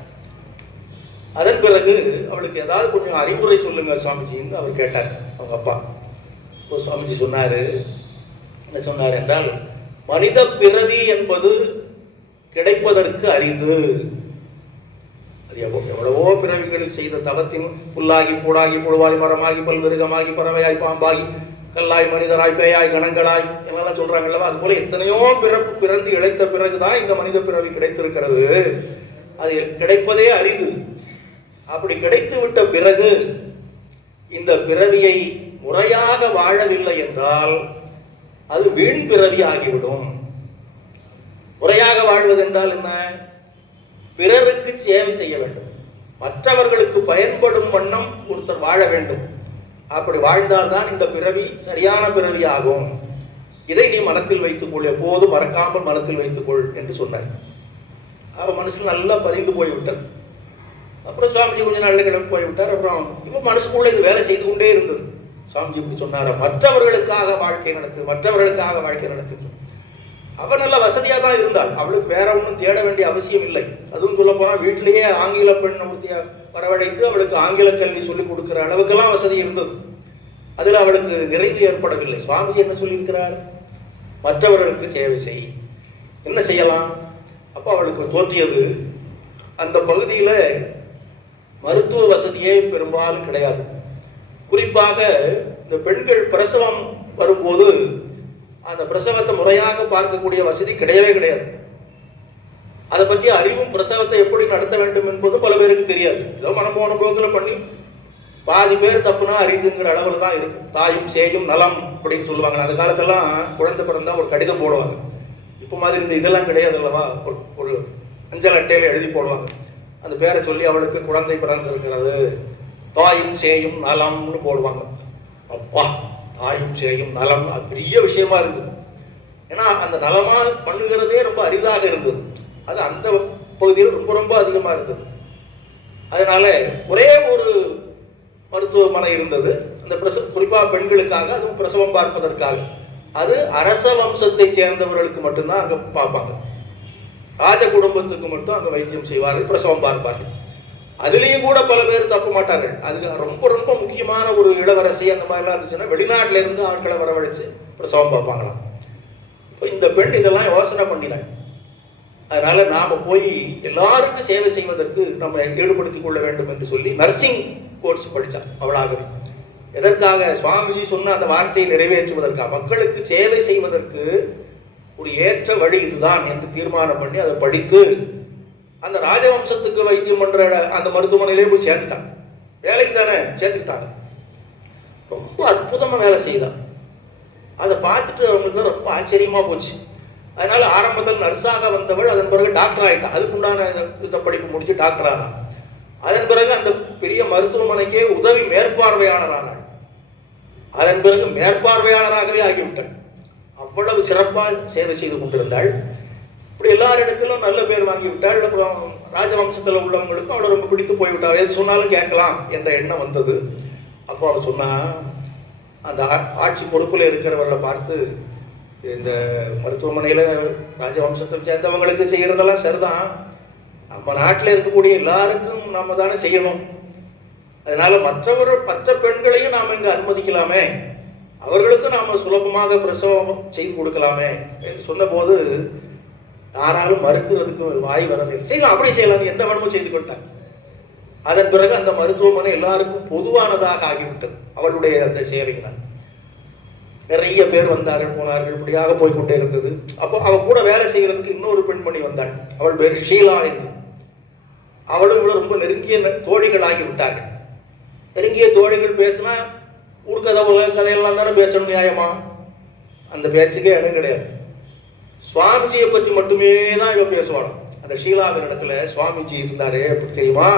அதன் பிறகு அவளுக்கு ஏதாவது கொஞ்சம் அறிவுரை சொல்லுங்க சுவாமிஜின்னு அவர் கேட்டார், அவங்க அப்பா. இப்போ சுவாமிஜி சொன்னாரு, என்ன சொன்னார் என்றால், மனித பிறவி என்பது கிடைப்பதற்கு அரிது. அது எவ்வளவோ பிறவிகளில் செய்த தவத்தின் புல்லாகி பூடாகி புழுவாய் மரமாகி பல்விருகமாகி பறவையாய் பாம்பாகி கல்லாய் மனிதராய் பேயாய் கணங்களாய் என்னெல்லாம் சொல்றாங்கல்லவா, அது போல எத்தனையோ பிறந்து இழைத்த பிறகுதான் இந்த மனித பிறவி கிடைத்திருக்கிறது. அது கிடைப்பதே அரிது. அப்படி கிடைத்து விட்ட பிறகு இந்த பிறவியை முறையாக வாழவில்லை என்றால் அது வீண் பிறவி ஆகிவிடும். முறையாக வாழ்வது என்றால் என்ன? பிறருக்கு சேவை செய்ய வேண்டும், மற்றவர்களுக்கு பயன்படும் வண்ணம் ஒருத்தர் வாழ வேண்டும். அப்படி வாழ்ந்தால்தான் இந்த பிறவி சரியான பிறவி ஆகும். இதை நீ மனத்தில் வைத்துக்கொள், எப்போதும் மறக்காமல் மனத்தில் வைத்துக்கொள் என்று சொன்னார். அவர் மனசுல நல்லா பதிந்து போய்விட்டது. அப்புறம் சுவாமிஜி கொஞ்ச நாள் கிளம்பி போய்விட்டார். அப்புறம் இப்போ மனசுக்குள்ள இது வேலை செய்து கொண்டே இருந்தது. சுவாமிஜி இப்படி சொன்னார், மற்றவர்களுக்காக வாழ்க்கை நடத்து. அவள் நல்ல வசதியா தான் இருந்தாள். அவளுக்கு வேற ஒன்றும் தேட வேண்டிய அவசியம் இல்லை. அதுவும் சொல்ல போனா வீட்டிலேயே ஆங்கில பெண் ஒருத்திய வரவழைத்து அவளுக்கு ஆங்கில கல்வி சொல்லிக் கொடுக்கிற அளவுக்கெல்லாம் வசதி இருந்தது. அதுல அவளுக்கு நிறைவு ஏற்படவில்லை. சுவாமிஜி என்ன சொல்லியிருக்கிறார்? மற்றவர்களுக்கு சேவை செய். என்ன செய்யலாம்? அப்போ அவளுக்கு தோன்றியது, அந்த பகுதியில மருத்துவ வசதியே பெரும்பாலும் கிடையாது. குறிப்பாக இந்த பெண்கள் பிரசவம் வரும்போது அந்த பிரசவத்தை முறையாக பார்க்கக்கூடிய வசதி கிடையவே கிடையாது. அதை பற்றி அறிவும் பிரசவத்தை எப்படி நடத்த வேண்டும் என்பது பல பேருக்கு தெரியாது. ஏதோ மனம் போன போக்கில் பண்ணி பாதி பேர் தப்புனா அறிவுங்கிற அளவில் தான் இருக்கு. தாயும் சேயும் நலம் அப்படின்னு சொல்லுவாங்க. அந்த காலத்தெல்லாம் குழந்தை பிறந்தா ஒரு கடிதம் போடுவாங்க. இப்போ மாதிரி இந்த இதெல்லாம் கிடையாது அல்லவா. ஒரு அஞ்சல் அட்டையில எழுதி போடுவாங்க. அந்த பேரை சொல்லி அவளுக்கு குழந்தை பிறந்திருக்கிறது, தாயும் சேயும் நலம்னு போடுவாங்க. அப்பா, தாயும் சேயும் நலம் அது பெரிய விஷயமா இருக்குது. ஏன்னா அந்த நலமா பண்ணுகிறதே ரொம்ப அரிதாக இருந்தது. அது அந்த பகுதியில் ரொம்ப ரொம்ப அதிகமாக இருந்தது. அதனால ஒரே ஒரு மருத்துவமனை இருந்தது, அந்த குறிப்பாக பெண்களுக்காக, அதுவும் பிரசவம் பார்ப்பதற்காக. அது அரச வம்சத்தை சேர்ந்தவர்களுக்கு மட்டும்தான் அங்கே பார்ப்பாங்க. ராஜ குடும்பத்துக்கு மட்டும் அங்கே வைத்தியம் செய்வார்கள், பிரசவம் பார்ப்பார்கள். அதுலேயும் கூட பல பேர் தப்ப மாட்டார்கள். அதுக்கு ரொம்ப ரொம்ப முக்கியமான ஒரு இளவரசி அந்த மாதிரிலாம் இருந்துச்சுன்னா வெளிநாட்டில இருந்து ஆட்களை வரவழைச்சு பிரசவம் பார்ப்பாங்களாம். இப்போ இந்த பெண் இதெல்லாம் யோசனை பண்ணினாங்க. அதனால நாம போய் எல்லாருக்கும் சேவை செய்வதற்கு நம்ம ஈடுபடுத்திக் கொள்ள வேண்டும் என்று சொல்லி நர்சிங் கோர்ஸ் படித்தான் அவளாகவே. எதற்காக? சுவாமிஜி சொன்ன அந்த வார்த்தையை நிறைவேற்றுவதற்காக, மக்களுக்கு சேவை செய்வதற்கு ஒரு ஏற்ற வழி இதுதான் என்று தீர்மானம் பண்ணி அதை படித்து அந்த ராஜவம்சத்துக்கு வைத்தியம் பண்ற அந்த மருத்துவமனையிலே போய் சேர்த்துட்டாங்க. வேலைக்கு தானே சேர்த்துக்கிட்டாங்க. ரொம்ப அற்புதமா வேலை செய்தான். அதை பார்த்துட்டு அவங்களுக்கு ரொம்ப ஆச்சரியமா போச்சு. அதனால ஆரம்பத்தில் நர்ஸாக வந்தவள் அதன் பிறகு டாக்டர் ஆயிட்டான். அதுக்குண்டான படிப்பு முடிச்சு டாக்டர் ஆனான். அதன் பிறகு அந்த பெரிய மருத்துவமனைக்கே உதவி மேற்பார்வையாளர் ஆனாள். அதன் பிறகு மேற்பார்வையாளராகவே ஆகிவிட்டாள். அவ்வளவு சிறப்பாக சேவை செய்து கொண்டிருந்தாள். இப்படி எல்லாரிடத்திலும் நல்ல பேர் வாங்கிவிட்டாள். அப்புறம் ராஜவம்சத்தில் உள்ளவங்களுக்கும் அவளை ரொம்ப பிடித்து போய்விட்டாள். எது சொன்னாலும் கேட்கலாம் என்ற எண்ணம் வந்தது. அப்போ அவள் சொன்னா, அந்த ஆட்சி பொறுப்பில் இருக்கிறவர்களை பார்த்து, இந்த மருத்துவமனையில் ராஜவம்சத்தை சேர்ந்தவங்களுக்கு செய்யறதெல்லாம் சரிதான், நம்ம நாட்டில் இருக்கக்கூடிய எல்லாருக்கும் நாம தானே செய்யணும். அதனால மற்ற பெண்களையும் நாம் இங்கே அனுமதிக்கலாமே, அவர்களுக்கும் நாம சுலபமாக பிரசவம் செய்து கொடுக்கலாமே என்று சொன்ன போது யாராலும் மறுக்கிறதுக்கு வாய் வரவில்லை. செய்யலாம், அப்படி செய்யலாம், எந்த வேணுமோ செய்து கொண்டாங்க. அதன் பிறகு அந்த மருத்துவமனை எல்லாருக்கும் பொதுவானதாக ஆகிவிட்டது அவளுடைய அந்த சேவைகள். நிறைய பேர் வந்தார்கள், போனார்கள், இப்படியாக போய்கொண்டே இருந்தது. அப்போ அவள் கூட வேலை செய்யறதுக்கு இன்னொரு பெண்மணி வந்தாள். அவள் பேர் ஷீலா என்று. அவளும் இவ்வளவு ரொம்ப நெருங்கிய தோழிகள் ஆகிவிட்டார்கள். நெருங்கிய தோழிகள் பேசினா ஊர்கதை உலக கதையெல்லாம் தானே பேசணும், நியாயமா? அந்த பேச்சுக்கே இடம் கிடையாது. சுவாமிஜியை பற்றி மட்டுமே தான் இவ பேசுவாள். அந்த ஷீலாவின் இடத்துல சுவாமிஜி இருந்தாரு, எப்படி தெரியுமா,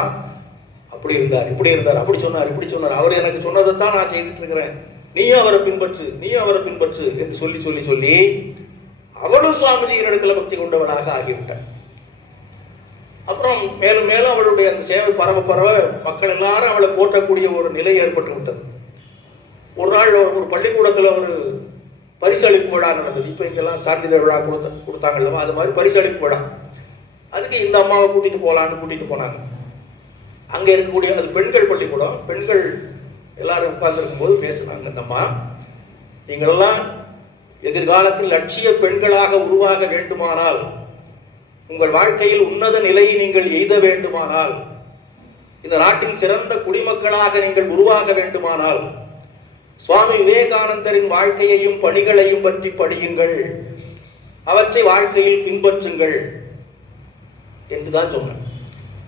அப்படி இருந்தார், இப்படி இருந்தார், அப்படி சொன்னார், இப்படி சொன்னார், அவர் எனக்கு சொன்னதைத்தான் நான் செய்துட்டு இருக்கிறேன், நீயும் அவரை பின்பற்று, நீயும் அவரை பின்பற்று என்று சொல்லி சொல்லி சொல்லி அவளும் சுவாமிஜியின் இடத்துல பக்தி கொண்டவளாக ஆகிவிட்டார். அப்புறம் மேலும் மேலும் அவளுடைய அந்த சேவை பரவ பரவ மக்கள் எல்லாரும் அவளை போற்றக்கூடிய ஒரு நிலை ஏற்பட்டு விட்டது. ஒரு நாள் ஒரு பள்ளிக்கூடத்தில் ஒரு பரிசளிப்பு விழா நடந்தது. இப்போ இங்கெல்லாம் சான்றிதழ் விழா கொடுத்தாங்க இல்லவா, அது மாதிரி பரிசளிப்பு விழா. அதுக்கு இந்த அம்மாவை கூட்டிட்டு போனாங்க. அங்க இருக்கக்கூடிய அது பெண்கள் பள்ளிக்கூடம். பெண்கள் எல்லாரும் உட்கார்ந்துருக்கும் போது பேசினாங்க, இந்த அம்மா, நீங்களெல்லாம் எதிர்காலத்தில் லட்சிய பெண்களாக உருவாக வேண்டுமானால், உங்கள் வாழ்க்கையில் உன்னத நிலையை நீங்கள் எய்த வேண்டுமானால், இந்த நாட்டின் சிறந்த குடிமக்களாக நீங்கள் உருவாக வேண்டுமானால், சுவாமி விவேகானந்தரின் வாழ்க்கையையும் பணிகளையும் பற்றி படியுங்கள், அவற்றை வாழ்க்கையில் பின்பற்றுங்கள் என்றுதான் சொன்னார்.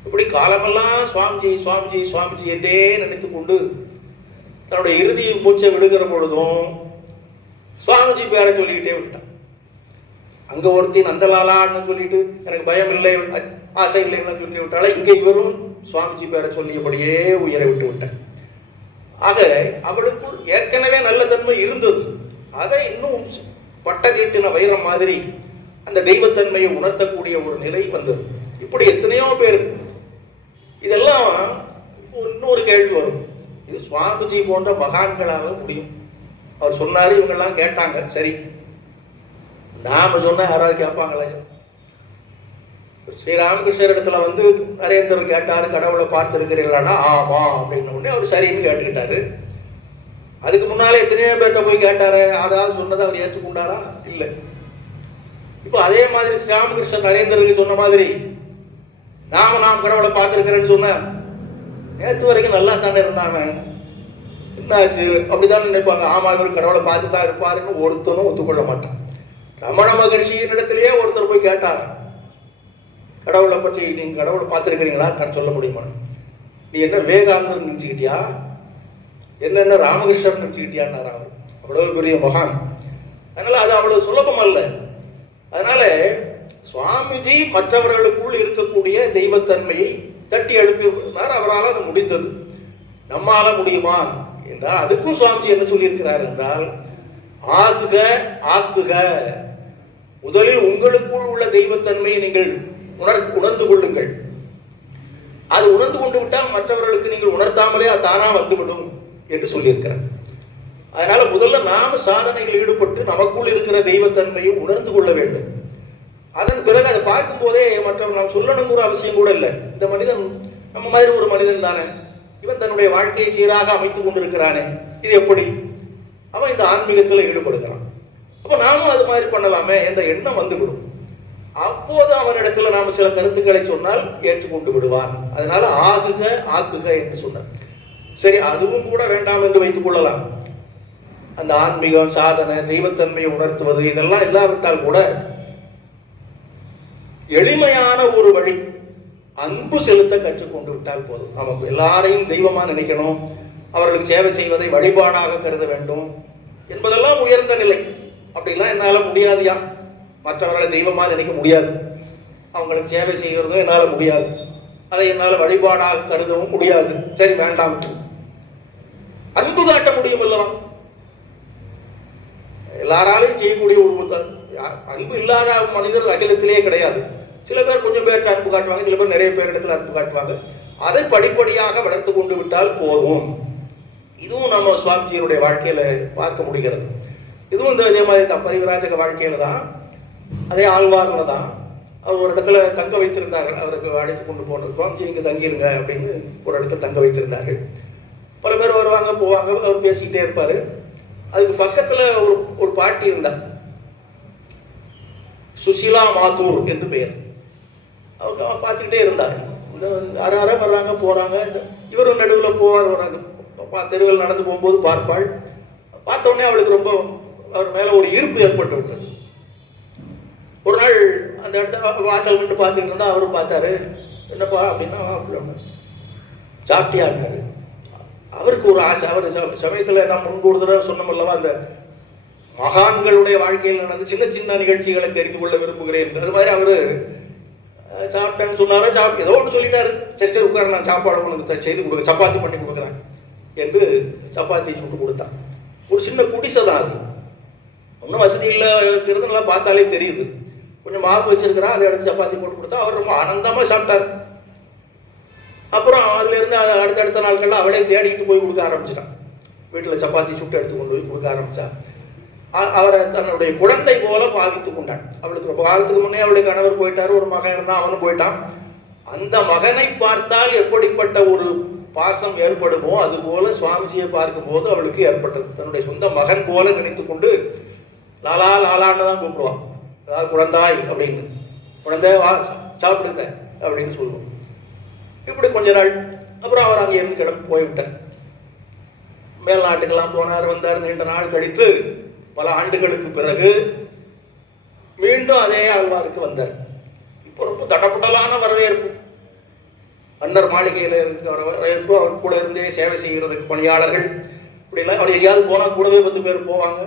இப்படி காலமெல்லாம் சுவாமிஜி சுவாமிஜி சுவாமிஜி என்றே நினைத்துக் கொண்டு தன்னுடைய இறுதி மூச்சை விடுகிற பொழுதும் சுவாமிஜி பேரை சொல்லிக்கிட்டே விட்டான். அங்க ஒருத்தி நந்தலாலான்னு சொல்லிட்டு எனக்கு பயம் இல்லை, ஆசை இல்லைன்னு சொல்லி விட்டால, இங்க இவரும் சுவாமிஜி பேரை சொல்லியபடியே உயரை விட்டு விட்டார். ஆக அவளுக்குள் ஏற்கனவே நல்ல தன்மை இருந்தது. அதை இன்னும் பட்டதீட்டின வைரம் மாதிரி அந்த தெய்வத்தன்மையை உணர்த்தக்கூடிய ஒரு நிலை வந்தது. இப்படி எத்தனையோ பேர். இதெல்லாம் இன்னொரு கேள்வி வரும், இது சுவாமிஜி போன்ற மகான்களாக முடியும். அவர் சொன்னாரு, இவங்கெல்லாம் கேட்டாங்க, சரி, நாம சொன்ன யாராவது கேட்பாங்களே? ஸ்ரீராமகிருஷ்ணர் இடத்துல வந்து நரேந்திரர் கேட்டாரு, கடவுளை பார்த்திருக்கிறீர்களா? ஆமா அப்படின்னு உடனே அவர் சரின்னு கேட்டுக்கிட்டாரு. அதுக்கு முன்னாலே எத்தனையோ பேர்ட்ட போய் கேட்டாரு, யாராவது சொன்னதை அவர் ஏற்றுக்கொண்டாரா? இல்லை. இப்போ அதே மாதிரி ஸ்ரீராமகிருஷ்ணர் நரேந்திரருக்கு சொன்ன மாதிரி நாம் கடவுளை பார்த்திருக்கிறேன்னு சொன்ன, நேற்று வரைக்கும் நல்லா தானே இருந்தாங்க, என்னாச்சு அப்படித்தானே நினைப்பாங்க. ஆமா, இவர் கடவுளை பார்த்து தான் இருப்பாருன்னு ஒருத்தனும் ஒத்துக்கொள்ள மாட்டான். ரமண மகர்ஷியின் இடத்திலேயே ஒருத்தர் போய் கேட்டார், கடவுளை பற்றி நீங்க கடவுளை பார்த்திருக்கிறீங்களா? நான் சொல்ல முடியுமா? நீ என்ன விவேகானந்தர் நினைச்சுக்கிட்டியா, என்னென்ன ராமகிருஷ்ணன் நினைச்சுக்கிட்டியான்னு அவர் அவ்வளவு பெரிய மகான். அதனால அது அவ்வளவு சுலபம் அல்ல. அதனால சுவாமிஜி மற்றவர்களுக்குள் இருக்கக்கூடிய தெய்வத்தன்மையை தட்டி எழுப்பினார். அவரால் அது முடிந்தது. நம்மால முடியுமா என்றால் அதுக்கும் சுவாமிஜி என்ன சொல்லியிருக்கிறார் என்றால், ஆக்குக ஆக்குக, முதலில் உங்களுக்குள் உள்ள தெய்வத்தன்மையை நீங்கள் உணர்ந்து கொள்ளுங்கள். அது உணர்ந்து கொண்டு விட்டால் மற்றவர்களுக்கு நீங்கள் உணர்த்தாமலே அது தானா வந்துவிடும் என்று சொல்லியிருக்கிறார். அதனால முதல்ல நாம சாதனையில் ஈடுபட்டு நமக்குள் இருக்கிற தெய்வத்தன்மையை உணர்ந்து கொள்ள வேண்டும். அதன் பிறகு அதை பார்க்கும் போதே மற்றவர்கள் நாம் சொல்லணுங்கிற அவசியம் கூட இல்லை. இந்த மனிதன் நம்ம மாதிரி ஒரு மனிதன் தானே, இவன் தன்னுடைய வாழ்க்கையை சீராக அமைத்துக் கொண்டிருக்கிறானே, இது எப்படி, அவன் இந்த ஆன்மீகத்தில் ஈடுபடுகிறான், அப்போ நாமும் அது மாதிரி பண்ணலாமே என்ற எண்ணம் வந்துவிடும். அப்போது அவனிடத்துல நாம சில கருத்துக்களை சொன்னால் ஏற்றுக்கொண்டு விடுவான். அதனால ஆகுக ஆக்குக என்று சொன்னார். சரி, அதுவும் கூட வேண்டாம் என்று வைத்துக் கொள்ளலாம். அந்த ஆன்மீகம், சாதனை, தெய்வத்தன்மையை உணர்த்துவது இதெல்லாம் இல்லாவிட்டால் கூட எளிமையான ஒரு வழி, அன்பு செலுத்த கற்றுக்கொண்டு விட்டால் போதும். நமக்கு எல்லாரையும் தெய்வமா நினைக்கணும், அவர்களுக்கு சேவை செய்வதை வழிபாடாக கருத வேண்டும் என்பதெல்லாம் உயர்ந்த நிலை. அப்படிலாம் என்னால முடியாதுயா, மற்றவர்களை தெய்வமா நினைக்க முடியாது, அவங்களுக்கு சேவை செய்கிறதும் என்னால் முடியாது, அதை என்னால் வழிபாடாக கருதவும் முடியாது, சரி வேண்டாம். அன்பு காட்ட முடியும் அல்லவா? எல்லாராலையும் செய்யக்கூடிய ஒரு அன்பு இல்லாத மனிதர் அகிலத்திலேயே கிடையாது. சில பேர் கொஞ்சம் பேருக்கு அன்பு காட்டுவாங்க, சில பேர் நிறைய பேர் இடத்துல அன்பு காட்டுவாங்க. அதை படிப்படியாக வளர்த்து கொண்டு விட்டால் போதும். இதுவும் நம்ம சுவாமிஜியருடைய வாழ்க்கையில பார்க்க முடிகிறது. இதுவும் இதே மாதிரி தான், பரிவராஜக வாழ்க்கையில தான், அதே ஆழ்வார்ல தான். அவர் ஒரு இடத்துல தங்க வைத்திருந்தார்கள், அவருக்கு அழைத்து கொண்டு போனது, சுவாமிஜி இங்கே தங்கிருங்க அப்படின்னு ஒரு இடத்துல தங்க வைத்திருந்தார்கள். பல பேர் வருவாங்க போவாங்க, அவர் பேசிக்கிட்டே இருப்பாரு. அதுக்கு பக்கத்துல ஒரு பாட்டி இருந்தார், சுசிலா மாத்தூர் என்று பெயர். அவர் பார்த்துக்கிட்டே இருந்தார். யாரும் வர்றாங்க போறாங்க, இவரும் நடுவில் போவார் வராங்க. தெருவில் நடந்து போகும்போது பார்ப்பாள். பார்த்த உடனே அவளுக்கு ரொம்ப அவர் மேல ஒரு ஈர்ப்பு ஏற்பட்டு விட்டது. ஒரு நாள் அந்த இடத்துல வாசல் நின்று பார்த்துட்டு இருந்தா அவரும் பார்த்தாரு. என்னப்பா அப்படின்னா, சாப்பிட்டியா இருக்காரு. அவருக்கு ஒரு ஆசை. அவர் சமயத்தில் நான் முன்பு ஒரு தடவை சொன்னமல்லவா, அந்த மகான்களுடைய வாழ்க்கையில் நடந்து சின்ன சின்ன நிகழ்ச்சிகளை தெரிந்து கொள்ள விரும்புகிறேன். அது மாதிரி அவரு சாப்பிட்டேன்னு சொன்னாரா, ஏதோ ஒன்று சொல்லிட்டாரு. சரி சரி உட்கார, நான் சாப்பாடு உனக்கு செய்து கொடுக்குறேன், சப்பாத்தி பண்ணி கொடுக்குறேன் என்று சப்பாத்தி சுட்டு கொடுத்தான். ஒரு சின்ன குடிசை தான் அது, ஒன்றும் வசதி இல்லை இருக்கிறது, நல்லா பார்த்தாலே தெரியுது. கொஞ்சம் மாவு வச்சிருக்கிறான், அதை எடுத்து சப்பாத்தி போட்டு கொடுத்தா அவர் ரொம்ப ஆனந்தமா சாப்பிட்டார். அப்புறம் அதுல இருந்து அடுத்தடுத்த நாட்கள்லாம் அவளே தேடிட்டு போய் கொடுக்க ஆரம்பிச்சிட்டான். வீட்டில் சப்பாத்தி சுட்டு எடுத்து கொண்டு போய் கொடுக்க ஆரம்பிச்சா. அவரை தன்னுடைய குழந்தை போல பாவித்து கொண்டான். அவளுக்கு ரொம்ப காலத்துக்கு முன்னே அவளுடைய கணவர் போயிட்டாரு, ஒரு மகன் இருந்தான், அவனும் போயிட்டான். அந்த மகனை பார்த்தால் எப்படிப்பட்ட ஒரு பாசம் ஏற்படுமோ அது போல சுவாமிஜியை பார்க்கும் போது அவளுக்கு ஏற்பட்டது. தன்னுடைய சொந்த மகன் போல நினைத்து கொண்டு லாலா லாலான்னு தான் கூப்பிடுவான். அதாவது குழந்தாய் அப்படின்னு, குழந்தை வா சாப்பிடுங்க அப்படின்னு சொல்லுவோம். இப்படி கொஞ்ச நாள் அப்புறம் அவர் அங்கே இருந்து கிளம்பி போய்விட்டார். மேல் நாட்டுக்கெல்லாம் போனார், வந்தார். நீண்ட நாள் கழித்து பல ஆண்டுகளுக்கு பிறகு மீண்டும் அதே ஆழ்வாருக்கு வந்தார். இப்போ ரொம்ப தடப்புடலான வரவேற்பு, அன்னர் மாளிகையில் இருக்கிற வரவேற்பு, அவர் கூட இருந்தே சேவை செய்கிறதுக்கு பணியாளர்கள், இப்படிலாம் அவர் எங்கேயாவது போனால் கூடவே 10 பேர் போவாங்க.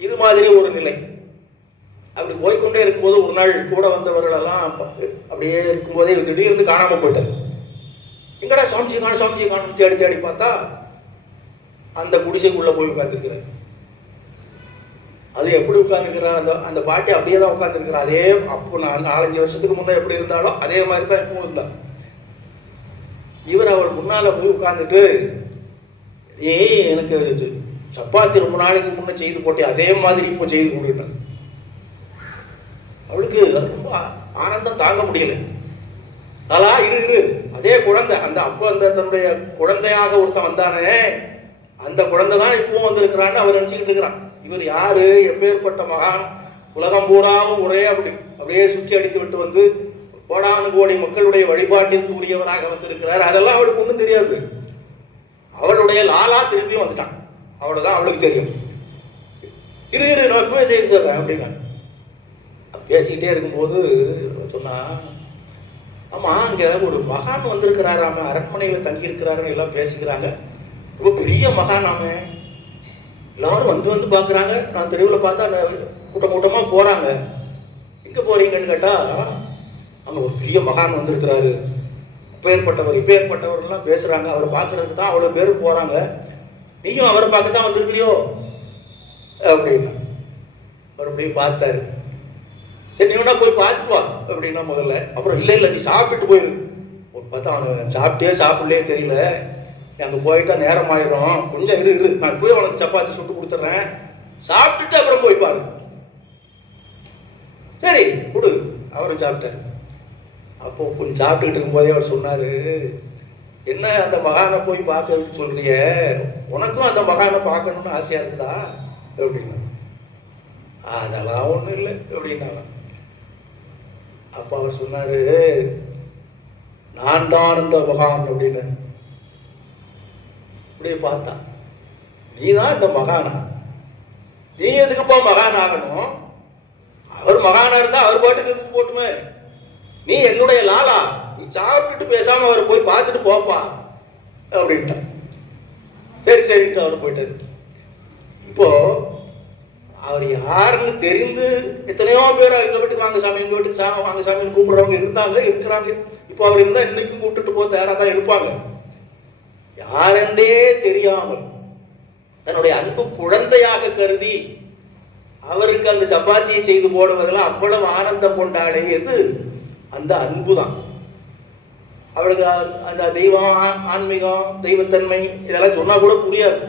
இது மாதிரி ஒரு நிலை. அப்படி போய்கொண்டே இருக்கும்போது ஒரு நாள் கூட வந்தவர்கள் எல்லாம் அப்படியே இருக்கும்போதே திடீர்னு காணாம போயிட்டார். எங்கடா சுவாமிஜி காணும், சுவாமிஜி காணும் தேடி தேடி பார்த்தா அந்த குடிசைக்குள்ள போய் உட்கார்ந்துருக்கிறார். அது எப்படி உட்கார்ந்துருக்கிறார், அந்த பாட்டி அப்படியே தான் உட்கார்ந்துருக்கிறார். அதே அப்போ நான் 4-5 வருஷத்துக்கு முன்னே எப்படி இருந்தாலும் அதே மாதிரி தான் எப்பவும் இருந்தார். இவர் அவர் முன்னால போய் உட்கார்ந்துட்டு, எனக்கு சப்பாத்தி ரொம்ப நாளைக்கு முன்னே செய்து போட்டே அதே மாதிரி இப்போ செய்து கொடுத்தார். அவளுக்கு ரொம்ப ஆனந்தம் தாங்க முடியல. நல்லா இரு, அதே குழந்தை, அந்த அப்போ அந்த தன்னுடைய குழந்தையாக ஒருத்தன் வந்தானே, அந்த குழந்தை தான் இப்பவும் வந்திருக்கிறான்னு அவர் நினைச்சுக்கிட்டு இருக்கிறான். இவர் யாரு, எப்பேற்பட்ட மகான், உலகம் பூராவும் ஒரே அப்படியே சுற்றி அடித்து விட்டு வந்து கோடானு கோடி மக்களுடைய வழிபாட்டிற்கு உரியவராக வந்திருக்கிறார். அதெல்லாம் அவளுக்கு ஒன்றும் தெரியாது. அவளுடைய லாலா திரும்பியும் வந்துட்டான், அவ்வளவுதான் அவளுக்கு தெரியும். இரு நான் இப்பவே செய்து சொல்றேன் அப்படின்னா. பேசிக்கிட்டே இருக்கும்போது சொன்னா, ஆமா அங்க ஒரு மகான் வந்திருக்கிறாராம, அரண்மனையில தங்கி இருக்கிறாருன்னு எல்லாம் பேசிக்கிறாங்க. ரொம்ப பெரிய மகானாம, எல்லாரும் வந்து பாக்குறாங்க. நான் தெருவில் பார்த்தா கூட்டமா போறாங்க. எங்க போறீங்கன்னு கேட்டா, அங்க ஒரு பெரிய மகான் வந்திருக்கிறாரு, இப்பேற்பட்டவர் எல்லாம் பேசுறாங்க. அவரை பார்க்கறதுக்கு தான் அவ்வளவு பேர் போறாங்க, நீயும் அவரை பார்க்க தான் வந்திருக்கிறியோ அப்படின்னா. அவர் அப்படியே பார்த்தாரு. சரி நீ வேணா போய் பார்த்துட்டு வா அப்படின்னா முதல்ல. அப்புறம் இல்லை இல்லை நீ சாப்பிட்டு போயிரு. ஒரு பார்த்தா அவனுக்கு சாப்பிட்டே சாப்பிடலே தெரியல, அங்கே போயிட்டா நேரம் ஆயிடும், கொஞ்சம் இரு நான் போய் அவனுக்கு சப்பாத்தி சுட்டு கொடுத்துட்றேன், சாப்பிட்டுட்டு அப்புறம் போய் பாரு. சரி கொடு. அவரும் சாப்பிட்டாரு. அப்போ கொஞ்சம் சாப்பிட்டுக்கிட்டு இருக்கும்போதே அவர் சொன்னாரு, என்ன அந்த மகானை போய் பார்க்க சொல்றிய, உனக்கும் அந்த மகானை பார்க்கணும்னு ஆசையா இருக்குதா அப்படின்னா. அதெல்லாம் ஒண்ணும் இல்லை அப்படின்னா. அப்ப அவர் சொன்னாரு, நான் தான் இந்த மகான் அப்படின்னு. இப்படியே பார்த்தா, நீ தான் இந்த மகானா? நீ எதுக்குப்பா மகான் ஆகணும்? அவர் மகானா இருந்தா அவர் பாட்டுக்கு எதுக்கு போட்டுமே, நீ என்னுடைய லாலா, நீ சாப்பிட்டுட்டு பேசாம அவர் போய் பார்த்துட்டு போப்பா அப்படின்ட்டா. சரி சரின்ட்டு அவர் போயிட்டாரு. இப்போ அவர் யாருன்னு தெரிந்து எத்தனையோ பேர் எங்க வீட்டுக்கு வாங்க சாமி, எங்க வீட்டுக்கு சாமி வாங்க சாமின்னு கூப்பிடுறவங்க இருக்கிறாங்க. இப்போ அவர் இருந்தா இன்னைக்கும் கூப்பிட்டுட்டு போக தயாரா தான் இருப்பாங்க. யாரென்றே தெரியாமல் தன்னுடைய அன்பு குழந்தையாக கருதி அவருக்கு அந்த சப்பாத்தியை செய்து போடுவதில் அவ்வளவு ஆனந்தம் கொண்டாடியது அந்த அன்பு தான். அவளுக்கு அந்த தெய்வம், ஆன்மீகம், தெய்வத்தன்மை இதெல்லாம் சொன்னா கூட புரியாது.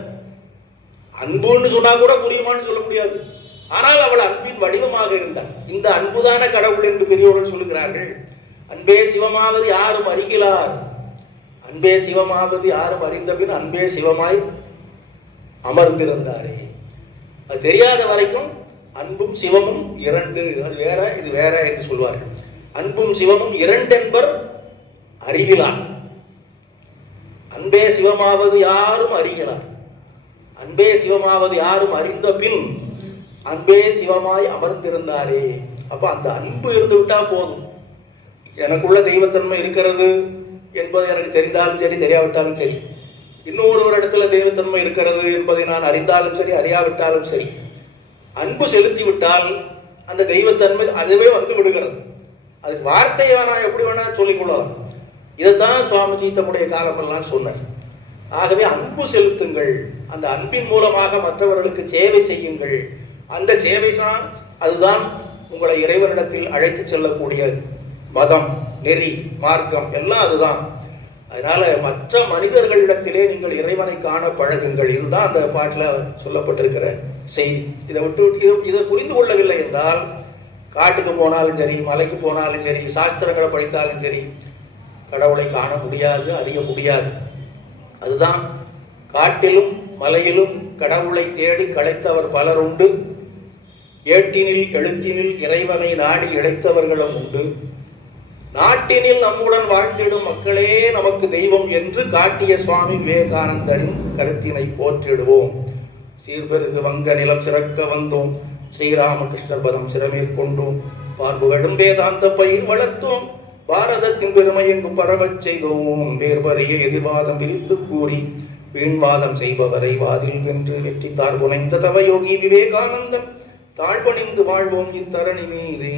அன்புன்னு சொன்னா கூட புரியுமான்னு சொல்ல முடியாது. ஆனால் அவள் அன்பின் வடிவமாக இருந்தாள். இந்த அன்புதான கடவுள் என்று பெரியவர்கள் சொல்லுகிறார்கள். அன்பே சிவமாவது யாரும் அறிகிறார், அன்பே சிவமாவது யாரும் அறிந்த பின் அன்பே சிவமாய் அமர்ந்திருந்தாரே. அது தெரியாத வரைக்கும் அன்பும் சிவமும் இரண்டு, அது வேற இது வேற என்று சொல்வார்கள். அன்பும் சிவமும் இரண்டு என்பர் அறிகிறார். அன்பே சிவமாவது யாரும் அறிகிறார், அன்பே சிவமாவது யாரும் அறிந்த பின் அன்பே சிவமாய் அமர்ந்திருந்தாரே. அப்ப அந்த அன்பு இருந்து விட்டா போதும். எனக்குள்ள தெய்வத்தன்மை இருக்கிறது என்பது எனக்கு தெரிந்தாலும் சரி, தெரியாவிட்டாலும் சரி, இன்னொரு இடத்துல தெய்வத்தன்மை இருக்கிறது என்பதை நான் அறிந்தாலும் சரி, அறியாவிட்டாலும் சரி, அன்பு செலுத்தி விட்டால் அந்த தெய்வத்தன்மை அதுவே வந்து விடுகிறது. அதுக்கு வார்த்தையை நான் எப்படி வேணா சொல்லிக் கொள்ளலாம். இதைத்தான் சுவாமிஜி தம்முடைய காலமெல்லாம் சொன்னார். ஆகவே அன்பு செலுத்துங்கள், அந்த அன்பின் மூலமாக மற்றவர்களுக்கு சேவை செய்யுங்கள். அந்த சேவை தான், அதுதான் உங்களை இறைவனிடத்தில் அழைத்து செல்லக்கூடிய மதம், நெறி, மார்க்கம் எல்லாம் அதுதான். அதனால மற்ற மனிதர்களிடத்திலே நீங்கள் இறைவனை காண பழகுங்கள். இதுதான் அந்த பாட்டில் சொல்லப்பட்டிருக்கிற செய்தி. இதை விட்டு இதை புரிந்து கொள்ளவில்லை என்றால் காட்டுக்கு போனாலும் சரி, மலைக்கு போனாலும் சரி, சாஸ்திரங்களை படித்தாலும் சரி, கடவுளை காண முடியாது, அறிய முடியாது. அதுதான் காட்டிலும் மலையிலும் கடவுளை தேடி களைத்தவர் பலர் உண்டு, ஏட்டினில் எழுத்தினில் இறைவனை நாடி இழைத்தவர்களும் உண்டு, நாட்டினில் நம்முடன் வாழ்ந்திடும் மக்களே நமக்கு தெய்வம் என்று காட்டிய சுவாமி விவேகானந்தரின் கருத்தினை போற்றிடுவோம். சீர்பெருகு வங்க நிலம் சிறக்க வந்தோம், ஸ்ரீராமகிருஷ்ணர் பதம் சிறமேற்கொண்டோம், பார்ப்புகழும் வேதாந்த பயிர் வளர்த்தோம், பாரதத்தின் பெருமை எங்கும் பரவச் செய்தோம், வேர்வரைய எதிர்வாதம் விரித்து கூறி வீண்வாதம் செய்பவரை வாதில் வென்று வெற்றி தார் புனைந்த தவயோகி விவேகானந்தம் தாழ்வணிந்து வாழ்வோம் இத்தரணி மீதே.